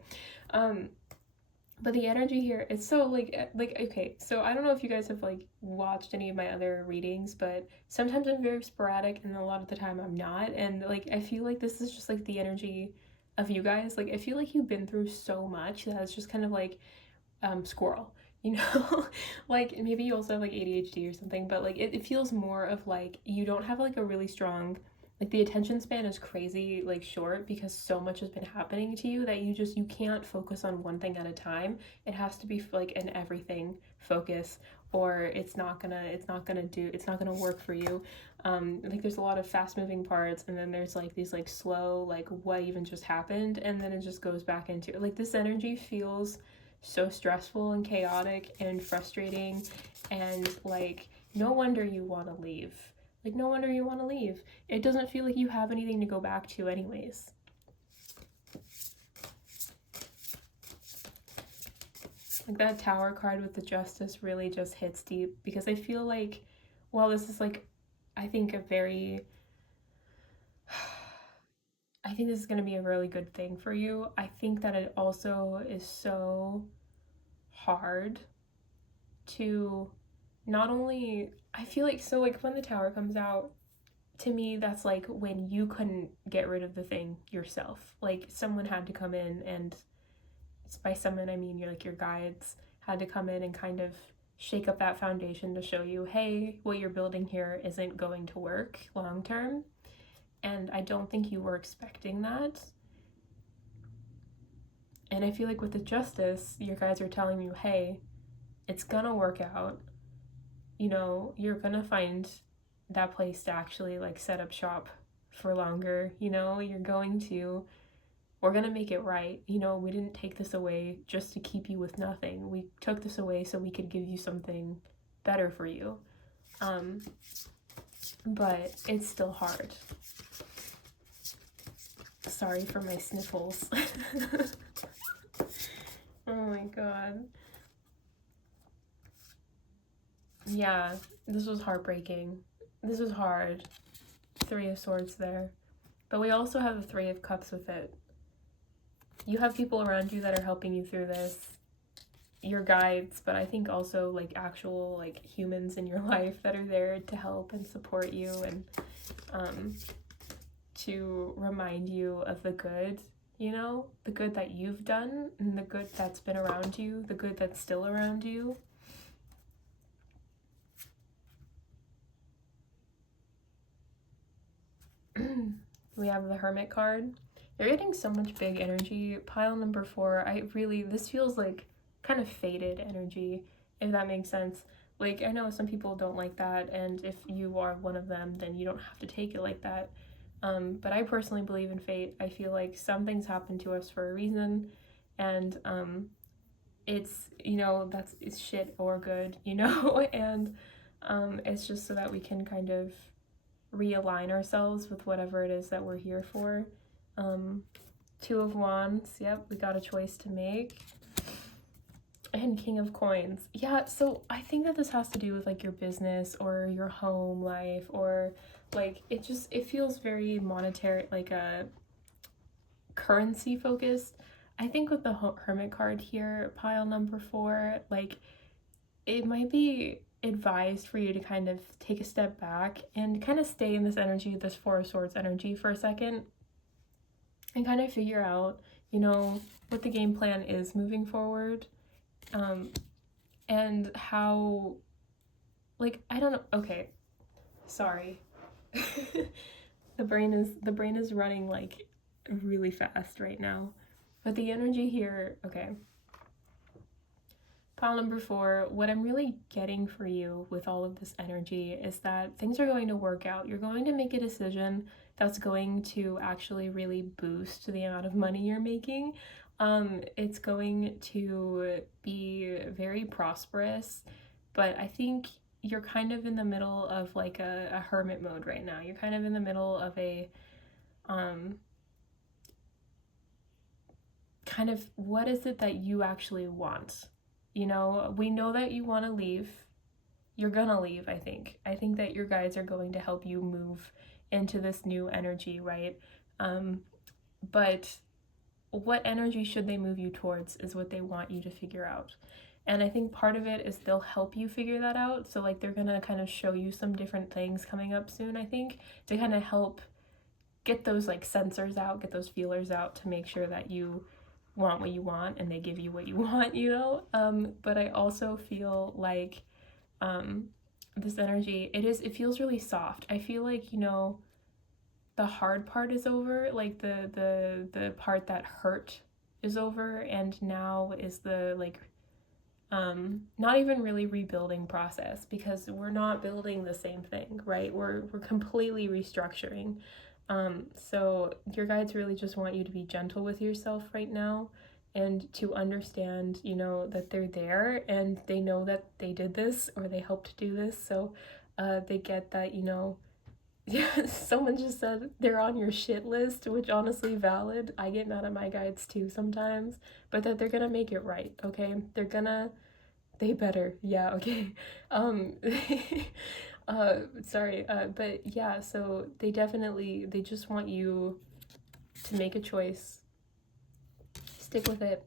but the energy here is so like okay. So I don't know if you guys have like watched any of my other readings, but sometimes I'm very sporadic, and a lot of the time I'm not. And like I feel like this is just like the energy of you guys. Like I feel like you've been through so much that it's just kind of like squirrel, you know. Like maybe you also have like ADHD or something, but like it feels more of like you don't have like a really strong, like the attention span is crazy like short, because so much has been happening to you that you can't focus on one thing at a time. It has to be like an everything focus, or it's not gonna work for you. Like there's a lot of fast moving parts, and then there's like these like slow, like what even just happened, and then it just goes back into like this energy feels so stressful and chaotic and frustrating, and like no wonder you want to leave. Like no wonder you want to leave. It doesn't feel like you have anything to go back to anyways. Like that Tower card with the Justice really just hits deep, because I feel like, well, this is like, I think I think this is going to be a really good thing for you. I think that it also is so hard to not only, I feel like, so like when the Tower comes out, to me that's like when you couldn't get rid of the thing yourself. Like someone had to come in, and by someone I mean your guides had to come in and kind of shake up that foundation to show you, hey, what you're building here isn't going to work long term. And I don't think you were expecting that. And I feel like with the Justice, your guides are telling you, hey, it's gonna work out. You know, you're gonna find that place to actually like set up shop for longer. You know, we're gonna make it right. You know, we didn't take this away just to keep you with nothing. We took this away so we could give you something better for you. But it's still hard. Sorry for my sniffles. Oh my god. Yeah, this was heartbreaking. This was hard. 3 of Swords there. But we also have the 3 of Cups with it. You have people around you that are helping you through this. Your guides, but I think also like actual like humans in your life that are there to help and support you, and to remind you of the good, you know, the good that you've done, and the good that's been around you, the good that's still around you. We have the Hermit card. You're getting so much big energy. Pile number 4, this feels like kind of faded energy, if that makes sense. Like, I know some people don't like that, and if you are one of them, then you don't have to take it like that. But I personally believe in fate. I feel like some things happen to us for a reason, and it's, it's shit or good, and it's just so that we can kind of realign ourselves with whatever it is that we're here for. Two of Wands, yep, we got a choice to make. And King of Coins. Yeah, so I think that this has to do with like your business or your home life, or like it feels very monetary, like a currency focused. I think with the Hermit card here, pile number 4, like it might be advised for you to kind of take a step back and kind of stay in this energy, this Four of Swords energy for a second, and kind of figure out, what the game plan is moving forward. And how, like, I don't know. Okay, sorry. the brain is running like really fast right now. But the energy here, okay. Pile number 4, what I'm really getting for you with all of this energy is that things are going to work out. You're going to make a decision that's going to actually really boost the amount of money you're making. It's going to be very prosperous, but I think you're kind of in the middle of like a hermit mode right now. You're kind of in the middle of a kind of, what is it that you actually want? We know that you want to leave. You're gonna leave, I think. I think that your guides are going to help you move into this new energy, right? But what energy should they move you towards is what they want you to figure out. And I think part of it is they'll help you figure that out. So like they're gonna kind of show you some different things coming up soon, I think, to kind of help get those like sensors out, get those feelers out to make sure that you want what you want and they give you what you want, but I also feel like this energy, it feels really soft. I feel like, the hard part is over, like the part that hurt is over, and now is the like not even really rebuilding process, because we're not building the same thing, right? We're completely restructuring. So your guides really just want you to be gentle with yourself right now, and to understand, that they're there and they know that they did this or they helped do this. So they get that, yeah, someone just said they're on your shit list, which honestly valid. I get mad at my guides too sometimes, but that they're gonna make it right, okay? They better, yeah, okay. Um, sorry, but yeah, so they just want you to make a choice, stick with it.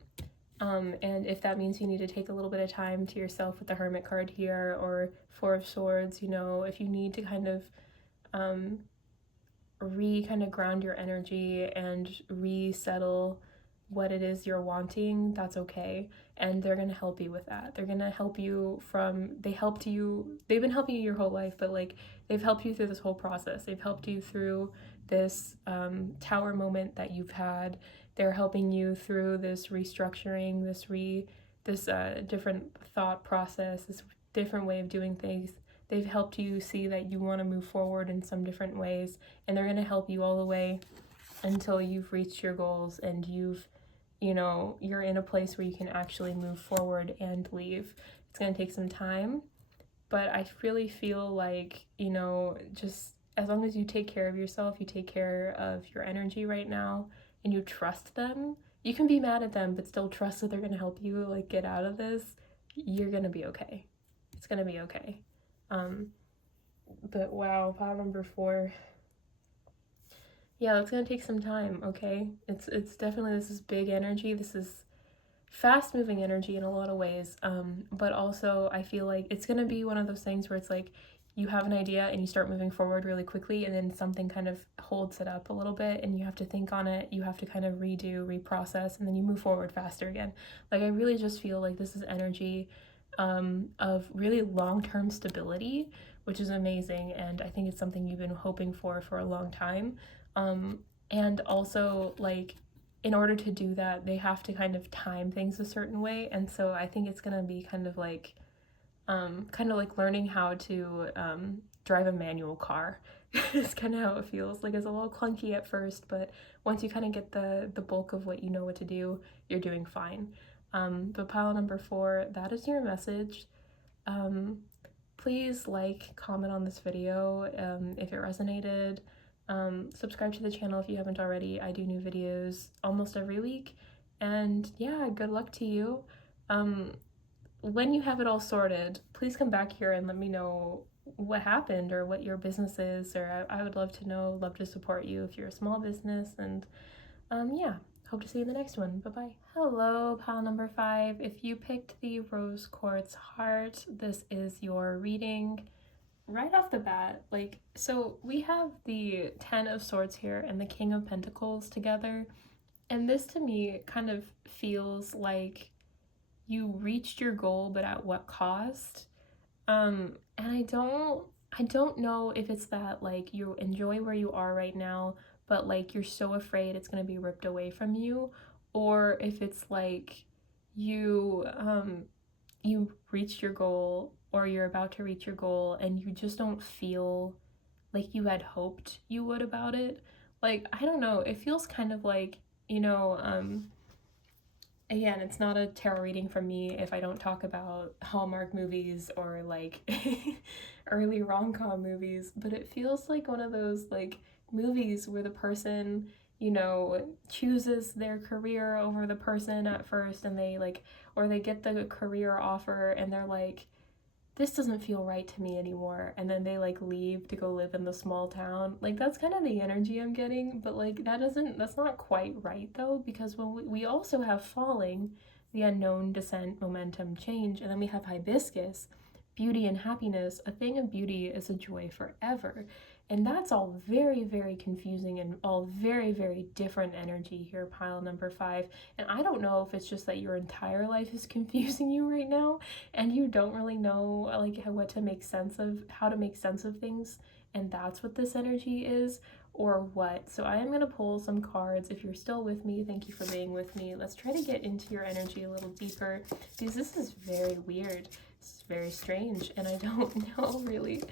And if that means you need to take a little bit of time to yourself with the Hermit card here, or Four of Swords, if you need to kind of kind of ground your energy and resettle what it is you're wanting, that's okay. And they're gonna help you with that. They're gonna help you they've been helping you your whole life, but like they've helped you through this whole process. They've helped you through this tower moment that you've had. They're helping you through this restructuring, this different thought process, this different way of doing things. They've helped you see that you want to move forward in some different ways, and they're going to help you all the way until you've reached your goals and you're in a place where you can actually move forward and leave. It's going to take some time, but I really feel like, just as long as you take care of yourself, you take care of your energy right now, and you trust them, you can be mad at them, but still trust that they're going to help you like get out of this. You're going to be okay. It's going to be okay. But wow, pile number 4. Yeah, that's gonna take some time, okay? It's definitely, this is big energy. This is fast moving energy in a lot of ways. But also I feel like it's gonna be one of those things where it's like you have an idea and you start moving forward really quickly, and then something kind of holds it up a little bit and you have to think on it, you have to kind of reprocess, and then you move forward faster again. Like I really just feel like this is energy of really long-term stability, which is amazing, and I think it's something you've been hoping for a long time. And also, like, in order to do that, they have to kind of time things a certain way, and so I think it's gonna be kind of like kind of like learning how to drive a manual car. It's kind of how it feels. Like it's a little clunky at first, but once you kind of get the bulk of what you know what to do, you're doing fine. But pile number 4, that is your message. Um, Please like, comment on this video if it resonated. Subscribe to the channel if you haven't already. I do new videos almost every week. And yeah, good luck to you. When you have it all sorted, please come back here and let me know what happened or what your business is, or I would love to know, love to support you if you're a small business. And yeah, hope to see you in the next one. Bye-bye. Hello, pile number 5. If you picked the rose quartz heart, this is your reading. Right off the bat, like, so we have the 10 of swords here and the King of Pentacles together, and this to me kind of feels like you reached your goal, but at what cost? And I don't know if it's that like you enjoy where you are right now, but like you're so afraid it's gonna be ripped away from you, or if it's like you reached your goal or you're about to reach your goal and you just don't feel like you had hoped you would about it. Like, I don't know, it feels kind of like, again, it's not a tarot reading from me if I don't talk about Hallmark movies or like early rom-com movies, but it feels like one of those like movies where the person, chooses their career over the person at first, and they like, or they get the career offer and they're like, this doesn't feel right to me anymore, and then they like leave to go live in the small town. Like, that's kind of the energy I'm getting, but like that's not quite right though, because when we also have falling, the unknown, descent, momentum, change, and then we have hibiscus, beauty and happiness. A thing of beauty is a joy forever. And that's all very, very confusing and all very, very different energy here, pile number 5. And I don't know if it's just that your entire life is confusing you right now and you don't really know like what to make sense of, how to make sense of things, and that's what this energy is, or what. So I am going to pull some cards. If you're still with me, thank you for being with me. Let's try to get into your energy a little deeper, because this is very weird. It's very strange, and I don't know really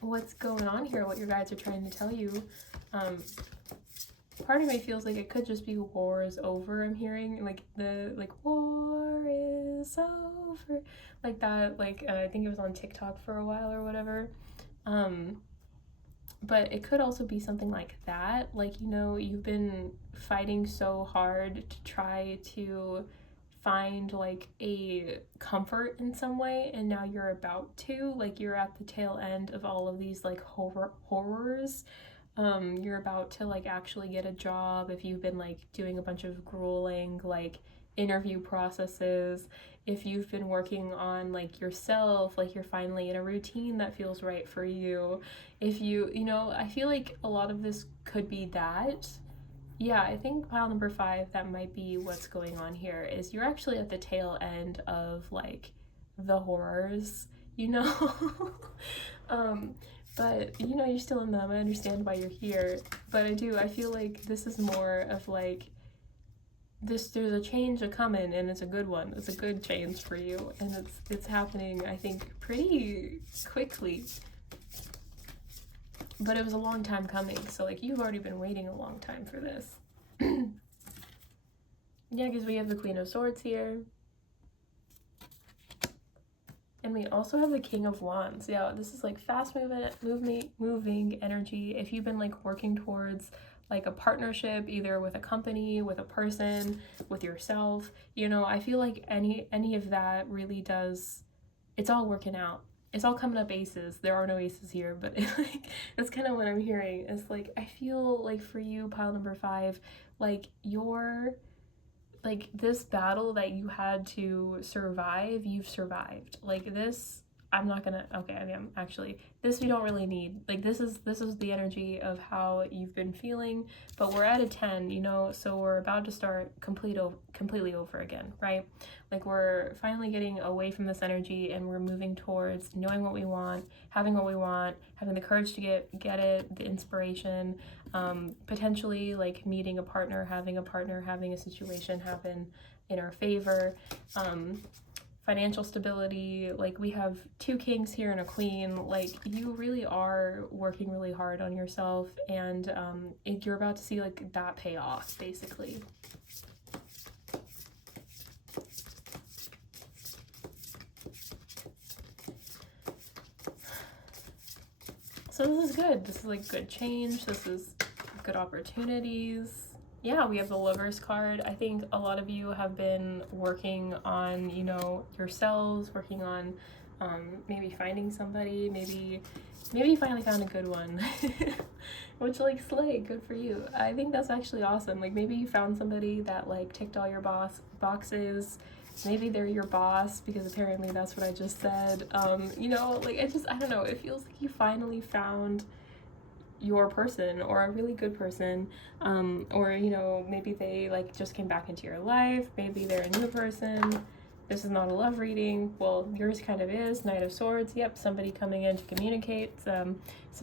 what's going on here, what your guides are trying to tell you. Part of me feels like it could just be war is over. I'm hearing like the war is over, like that, like I think it was on TikTok for a while or whatever. But it could also be something like that, like, you've been fighting so hard to try to find like a comfort in some way, and now you're about to, like, you're at the tail end of all of these like horrors. You're about to like actually get a job if you've been like doing a bunch of grueling like interview processes. If you've been working on like yourself, like you're finally in a routine that feels right for you. If I feel like a lot of this could be that. Yeah, I think pile number 5, that might be what's going on here, is you're actually at the tail end of like the horrors, you know? But you're still in them. I understand why you're here. But I feel like this is more of like there's a change a coming, and it's a good one. It's a good change for you, and it's happening, I think, pretty quickly. But it was a long time coming, so like you've already been waiting a long time for this. Yeah, because we have the Queen of Swords here. And we also have the King of Wands. Yeah, this is like fast moving energy. If you've been like working towards like a partnership, either with a company, with a person, with yourself, I feel like any of that really does, it's all working out. It's all coming up aces. There are no aces here, but that's kind of what I'm hearing. It's like, I feel like for you, pile number 5, like this battle that you had to survive, you've survived. Like this, I'm not gonna, okay, I mean, actually, this we don't really need. Like this is the energy of how you've been feeling, but we're at a 10, so we're about to start completely over again, right? Like we're finally getting away from this energy and we're moving towards knowing what we want, having the courage to get it, the inspiration, potentially like meeting a partner, having a situation happen in our favor. financial stability. Like, we have 2 kings here and a queen. Like, you really are working really hard on yourself, and you're about to see like that pay off, basically. So this is good. This is like good change. This is good opportunities. Yeah, we have the Lovers card. I think a lot of you have been working on, you know, yourselves, working on maybe finding somebody, maybe you finally found a good one. Which, like, slay, good for you. I think that's actually awesome. Like, maybe you found somebody that like ticked all your boxes. Maybe they're your boss, because apparently that's what I just said. You know, like, I don't know, it feels like you finally found your person, or a really good person, or, you know, maybe they like just came back into your life, maybe they're a new person. This is not a love reading. Well, yours kind of is. Knight of Swords. Yep, somebody coming in to communicate some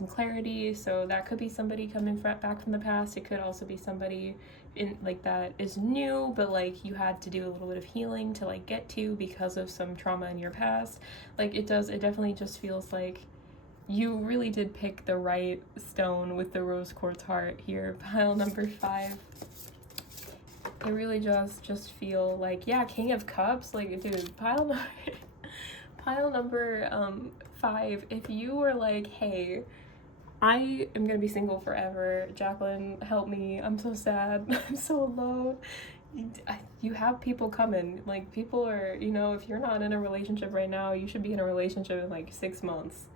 clarity. So that could be somebody coming back from the past. It could also be somebody in like that is new, but like you had to do a little bit of healing to like get to because of some trauma in your past. Like, it definitely just feels like you really did pick the right stone with the rose quartz heart here. Pile number 5. I really just feel like, yeah, King of Cups. Like, dude, pile number 5. If you were like, hey, I am gonna be single forever, Jacqueline, help me, I'm so sad, I'm so alone, you have people coming. Like, people are, you know, if you're not in a relationship right now, you should be in a relationship in like 6 months.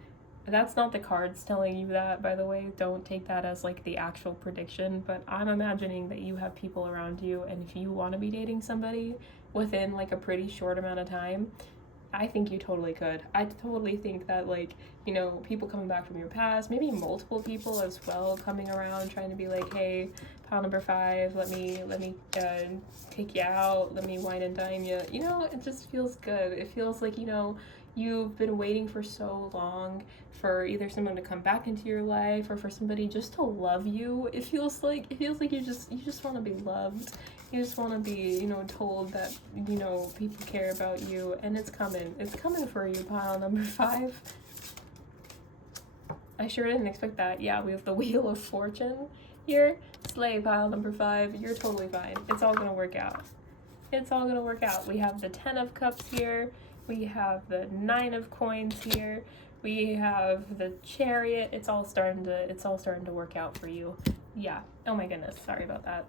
That's not the cards telling you that, by the way. Don't take that as like the actual prediction, but I'm imagining that you have people around you, and if you want to be dating somebody within like a pretty short amount of time, I think you totally could. I totally think that, like, you know, people coming back from your past, maybe multiple people as well coming around trying to be like, hey, pile number 5, let me take you out, let me wine and dine you. You know, it just feels good. It feels like, you know, you've been waiting for so long for either someone to come back into your life, or for somebody just to love you. It feels like you just want to be loved. You just want to be, you know, told that, you know, people care about you, and it's coming. It's coming for you, pile number 5. I sure didn't expect that. Yeah, we have the Wheel of Fortune here. Slay, pile number 5. You're totally fine. It's all gonna work out. It's all gonna work out. We have the 10 of Cups here. We have the 9 of Coins here. We have the Chariot. It's all starting to work out for you. Yeah. Oh my goodness. Sorry about that.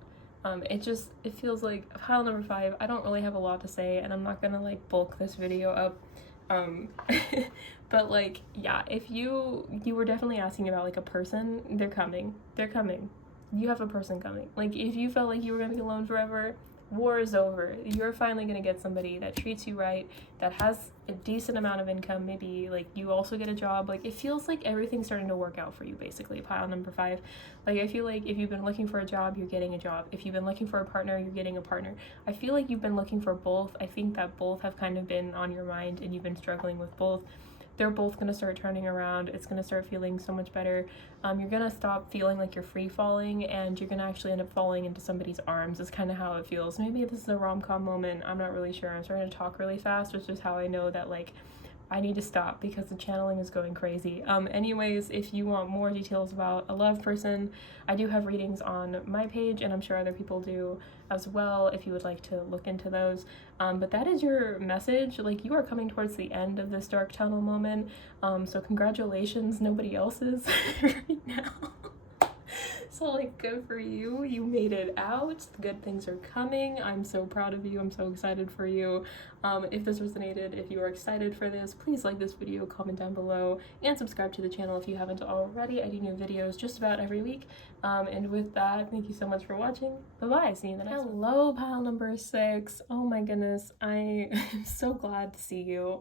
It feels like pile number 5. I don't really have a lot to say, and I'm not gonna like bulk this video up. But like, yeah, if you were definitely asking about like a person, they're coming. You have a person coming. Like, if you felt like you were gonna be alone forever, war is over. You're finally gonna get somebody that treats you right, that has a decent amount of income. Maybe like you also get a job. Like, it feels like everything's starting to work out for you, basically. Pile number 5. Like, I feel like if you've been looking for a job, you're getting a job. If you've been looking for a partner, you're getting a partner. I feel like you've been looking for both. I think that both have kind of been on your mind, and you've been struggling with both. They're both going to start turning around. It's going to start feeling so much better. You're going to stop feeling like you're free falling, and you're going to actually end up falling into somebody's arms. Is kind of how it feels. Maybe this is a rom-com moment. I'm not really sure. I'm starting to talk really fast, which is how I know that, like, I need to stop because the channeling is going crazy. Anyways, if you want more details about a love person, I do have readings on my page, and I'm sure other people do as well if you would like to look into those. But that is your message. Like, you are coming towards the end of this dark tunnel moment. So congratulations, nobody else's right now. So, like, good for you. You made it out. Good things are coming. I'm so proud of you. I'm so excited for you. If this resonated, if you are excited for this, please like this video, comment down below, and subscribe to the channel if you haven't already. I do new videos just about every week. And with that, thank you so much for watching. Bye-bye. See you in the next one. Hello, pile number 6. Oh my goodness. I am so glad to see you.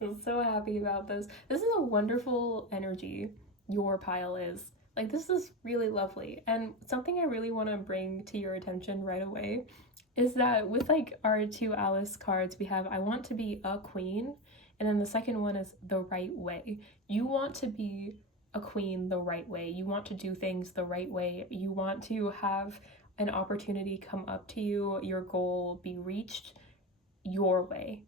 I'm so happy about this. This is a wonderful energy. Your pile is. Like, this is really lovely. And something I really want to bring to your attention right away is that with like our 2 Alice cards, we have I want to be a queen, and then the second one is the right way. You want to be a queen the right way. You want to do things the right way. You want to have an opportunity come up to you, your goal be reached your way,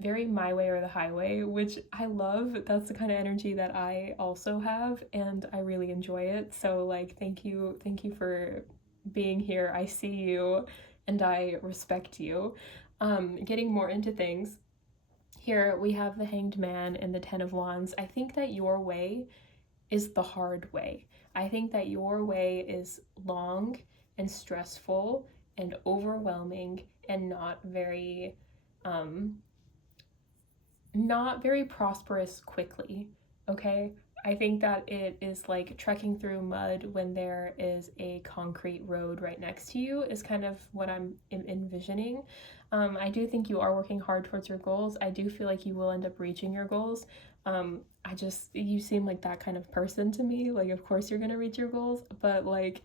very my way or the highway, which I love. That's the kind of energy that I also have, and I really enjoy it. So like, thank you for being here. I see you and I respect you. Getting more into things, here we have the Hanged Man and the Ten of Wands. I think that your way is the hard way. I think that your way is long and stressful and overwhelming and not very prosperous quickly, okay? I think that it is like trekking through mud when there is a concrete road right next to you is kind of what I'm envisioning. I do think you are working hard towards your goals. I do feel like you will end up reaching your goals. You seem like that kind of person to me. Like, of course you're gonna reach your goals, but like,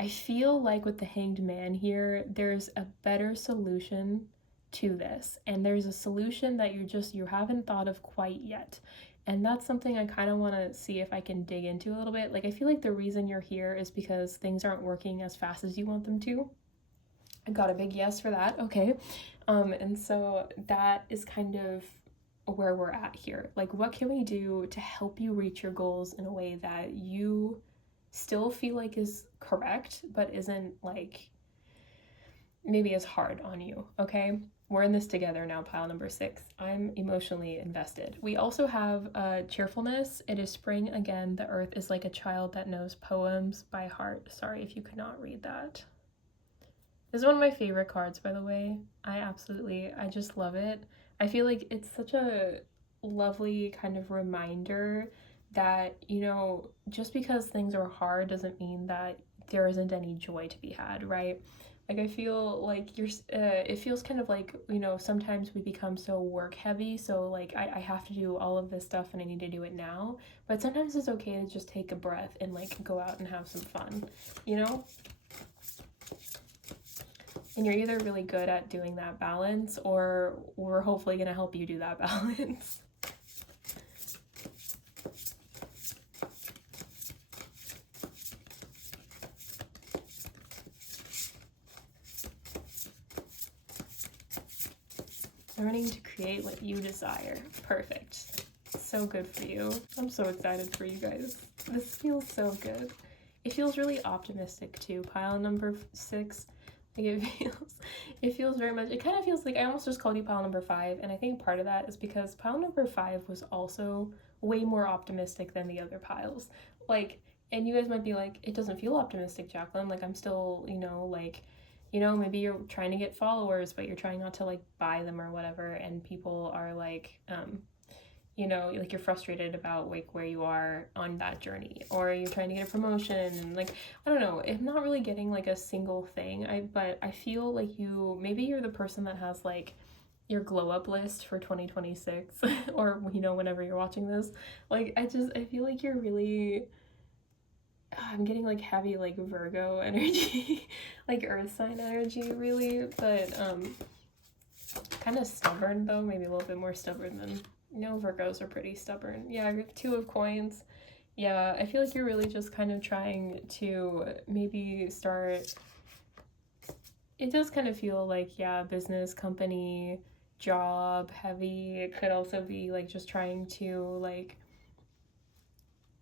I feel like with the Hanged Man here, there's a better solution to this, and there's a solution that you haven't thought of quite yet, and that's something I kind of want to see if I can dig into a little bit. Like, I feel like the reason you're here is because things aren't working as fast as you want them to. I got a big yes for that. Okay. And so that is kind of where we're at here. Like, what can we do to help you reach your goals in a way that you still feel like is correct, but isn't like maybe as hard on you, okay? We're in this together now, pile number 6. I'm emotionally invested. We also have cheerfulness. It is spring again. The earth is like a child that knows poems by heart. Sorry if you could not read that. This is one of my favorite cards, by the way. I just love it. I feel like it's such a lovely kind of reminder that, just because things are hard doesn't mean that there isn't any joy to be had, right? Like, I feel like it feels kind of like, sometimes we become so work heavy. So like, I have to do all of this stuff and I need to do it now. But sometimes it's okay to just take a breath and like go out and have some fun, And you're either really good at doing that balance, or we're hopefully going to help you do that balance. Learning to create what you desire. Perfect. So good for you. I'm so excited for you guys. This feels so good. It feels really optimistic too. Pile number 6. Like, it feels very much, it kind of feels like I almost just called you pile number 5, and I think part of that is because pile number 5 was also way more optimistic than the other piles. Like, and you guys might be like, it doesn't feel optimistic, Jacqueline. Like, I'm still, maybe you're trying to get followers, but you're trying not to like buy them or whatever, and people are like, like you're frustrated about like where you are on that journey, or you're trying to get a promotion, and like, I don't know, I'm not really getting like a single thing. But I feel like maybe you're the person that has like your glow up list for 2026 or whenever you're watching this. Like, I feel like you're really, I'm getting like heavy like Virgo energy, like earth sign energy really, but kind of stubborn though, maybe a little bit more stubborn than, Virgos are pretty stubborn. Yeah, 2 of coins. Yeah, I feel like you're really just kind of trying to maybe start, it does kind of feel like, yeah, business, company, job heavy. It could also be like just trying to like,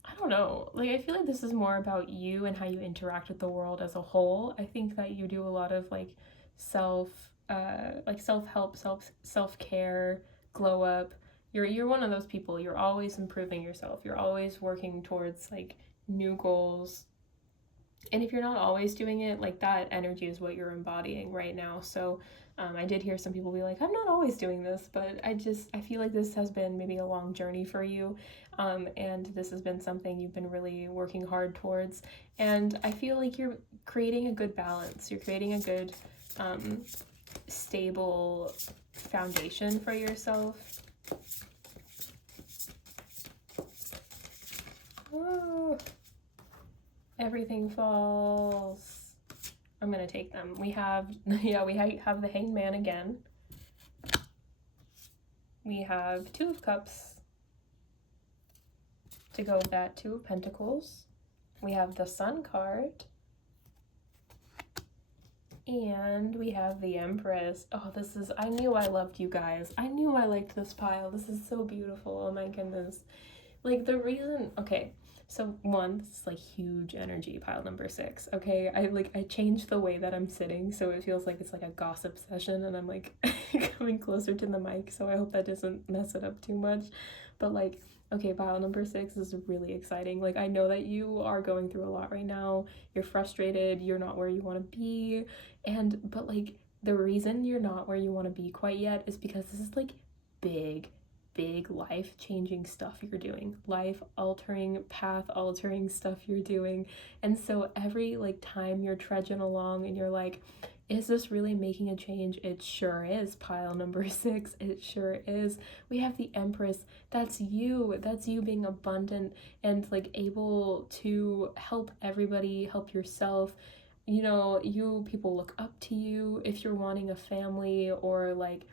I don't know, like, I feel like this is more about you and how you interact with the world as a whole. I think that you do a lot of like self-help, self-care, glow up. You're one of those people. You're always improving yourself. You're always working towards like new goals. And if you're not always doing it, like, that energy is what you're embodying right now. So I did hear some people be like, I'm not always doing this, but I feel like this has been maybe a long journey for you. And this has been something you've been really working hard towards. And I feel like you're creating a good balance. You're creating a good, stable foundation for yourself. Oh, everything falls. I'm gonna take them. We have, yeah, we have the Hanged Man again. We have 2 of Cups to go with that, 2 of Pentacles. We have the Sun card. And we have the Empress. Oh, this is, I knew I loved you guys. I knew I liked this pile. This is so beautiful. Oh my goodness. Like the reason, okay, so one, this is like huge energy, pile number 6. Okay, I changed the way that I'm sitting so it feels like it's like a gossip session and I'm like coming closer to the mic, so I hope that doesn't mess it up too much. But like, okay, pile number 6 is really exciting. Like I know that you are going through a lot right now. You're frustrated, you're not where you want to be, but like the reason you're not where you want to be quite yet is because this is like big life changing stuff you're doing, life altering, path altering stuff you're doing. And so every like time you're trudging along and you're like, is this really making a change? It sure is, pile number 6. It sure is. We have the Empress. That's you being abundant and like able to help everybody, help yourself. You know, people look up to you if you're wanting a family, or like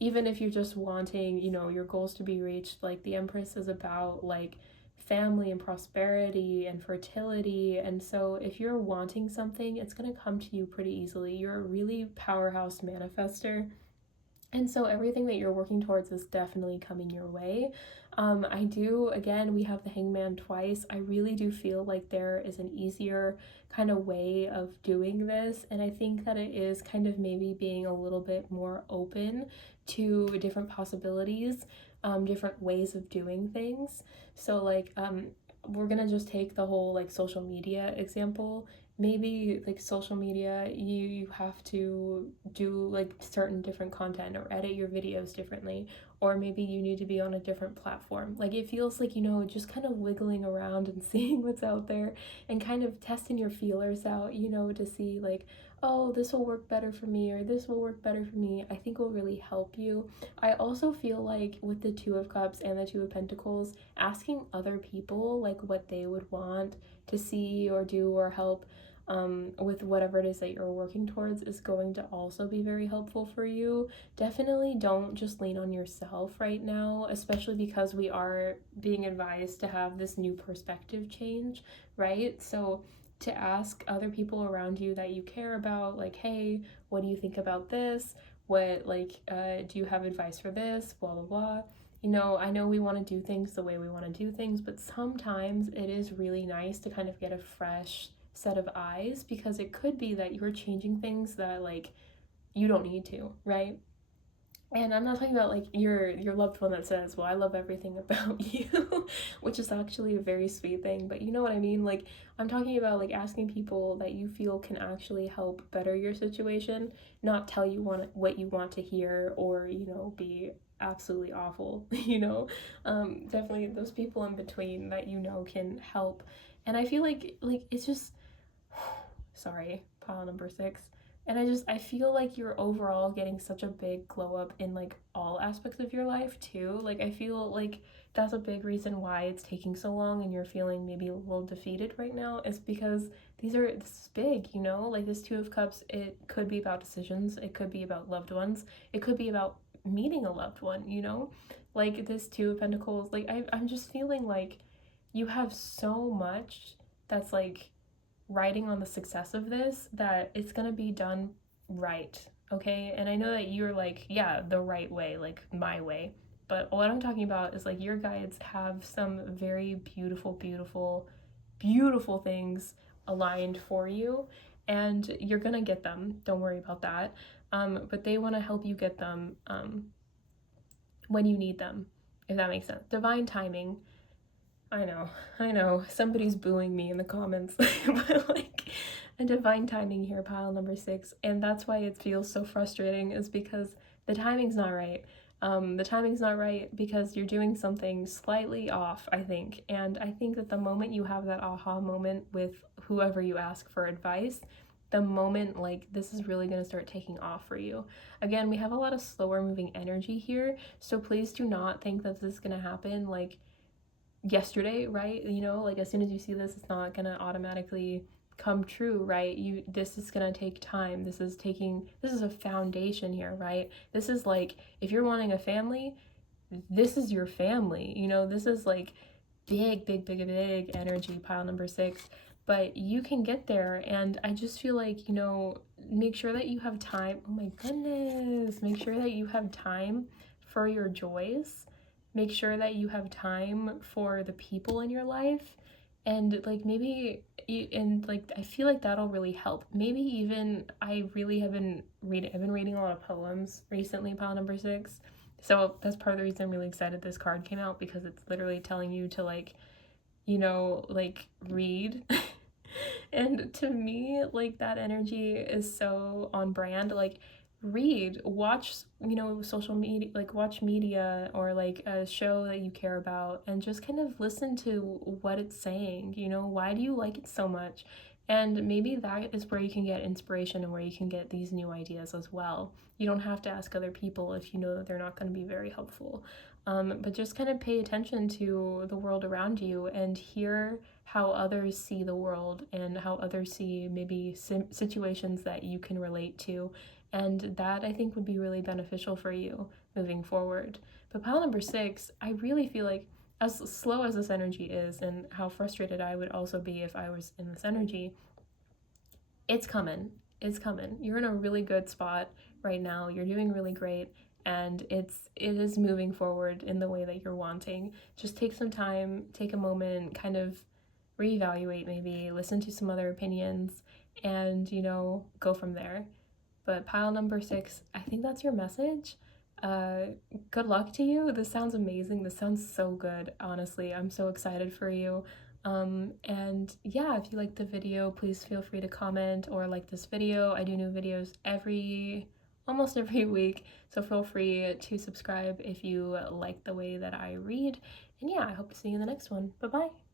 even if you're just wanting, your goals to be reached. Like the Empress is about like family and prosperity and fertility. And so if you're wanting something, it's going to come to you pretty easily. You're a really powerhouse manifester. And so everything that you're working towards is definitely coming your way. Again, we have the Hangman twice. I really do feel like there is an easier kind of way of doing this. And I think that it is kind of maybe being a little bit more open to different possibilities, different ways of doing things. So like, we're gonna just take the whole like social media example. Maybe like social media, you have to do like certain different content or edit your videos differently, or maybe you need to be on a different platform. Like it feels like, just kind of wiggling around and seeing what's out there and kind of testing your feelers out, to see like, oh, this will work better for me, or this will work better for me, I think will really help you. I also feel like with the Two of Cups and the Two of Pentacles, asking other people like what they would want to see or do or help with whatever it is that you're working towards is going to also be very helpful for you. Definitely don't just lean on yourself right now, especially because we are being advised to have this new perspective change, right? So to ask other people around you that you care about, like, hey, what do you think about this? What, like, do you have advice for this? Blah, blah, blah. I know we want to do things the way we want to do things, but sometimes it is really nice to kind of get a fresh set of eyes, because it could be that you're changing things that like you don't need to, right? And I'm not talking about like your loved one that says, well, I love everything about you, which is actually a very sweet thing, but you know what I mean? Like I'm talking about like asking people that you feel can actually help better your situation, not tell you what you want to hear, or be absolutely awful. Definitely those people in between that can help. And I feel like it's just sorry, pile number 6. And I feel like you're overall getting such a big glow up in like all aspects of your life too. Like I feel like that's a big reason why it's taking so long and you're feeling maybe a little defeated right now, is because this is big, like this Two of Cups. It could be about decisions, it could be about loved ones, it could be about meeting a loved one, like this Two of Pentacles. Like I'm just feeling like you have so much that's like riding on the success of this, that it's gonna be done right, okay? And I know that you're like, yeah, the right way, like my way. But what I'm talking about is like your guides have some very beautiful things aligned for you, and you're gonna get them. Don't worry about that. But they want to help you get them when you need them, if that makes sense. Divine timing. I know, somebody's booing me in the comments, but like a divine timing here, pile number 6, and that's why it feels so frustrating, is because the timing's not right. The timing's not right because you're doing something slightly off, I think, and I think that the moment you have that aha moment with whoever you ask for advice, the moment like this is really going to start taking off for you. Again, we have a lot of slower moving energy here, so please do not think that this is going to happen like yesterday, right? Like as soon as you see this, it's not gonna automatically come true, right? This is gonna take time. This is a foundation here, right? This is like, if you're wanting a family, this is your family. This is like big energy, pile number 6. but you can get there. And I just feel like, make sure that you have time. Oh my goodness. Make sure that you have time for your joys. Make sure that you have time for the people in your life. And like maybe, and like I feel like that'll really help. Maybe even I really have been reading, I've been reading a lot of poems recently, pile number 6. So that's part of the reason I'm really excited this card came out, because it's literally telling you to like, like read. And to me, like that energy is so on brand. Like read, watch, social media, like watch media or like a show that you care about, and just kind of listen to what it's saying. Why do you like it so much? And maybe that is where you can get inspiration and where you can get these new ideas as well. You don't have to ask other people if you know that they're not going to be very helpful. But just kind of pay attention to the world around you and hear how others see the world and how others see maybe situations that you can relate to. And that I think would be really beneficial for you moving forward. But pile number 6, I really feel like, as slow as this energy is and how frustrated I would also be if I was in this energy, it's coming. It's coming. You're in a really good spot right now. You're doing really great, and it is moving forward in the way that you're wanting. Just take some time, take a moment, kind of reevaluate, maybe listen to some other opinions, and go from there. But pile number 6, I think that's your message. uh Good luck to you. This sounds amazing. This sounds so good, honestly. I'm so excited for you. And yeah, if you liked the video, please feel free to comment or like this video. I do new videos almost every week, so feel free to subscribe if you like the way that I read. And yeah, I hope to see you in the next one. Bye bye.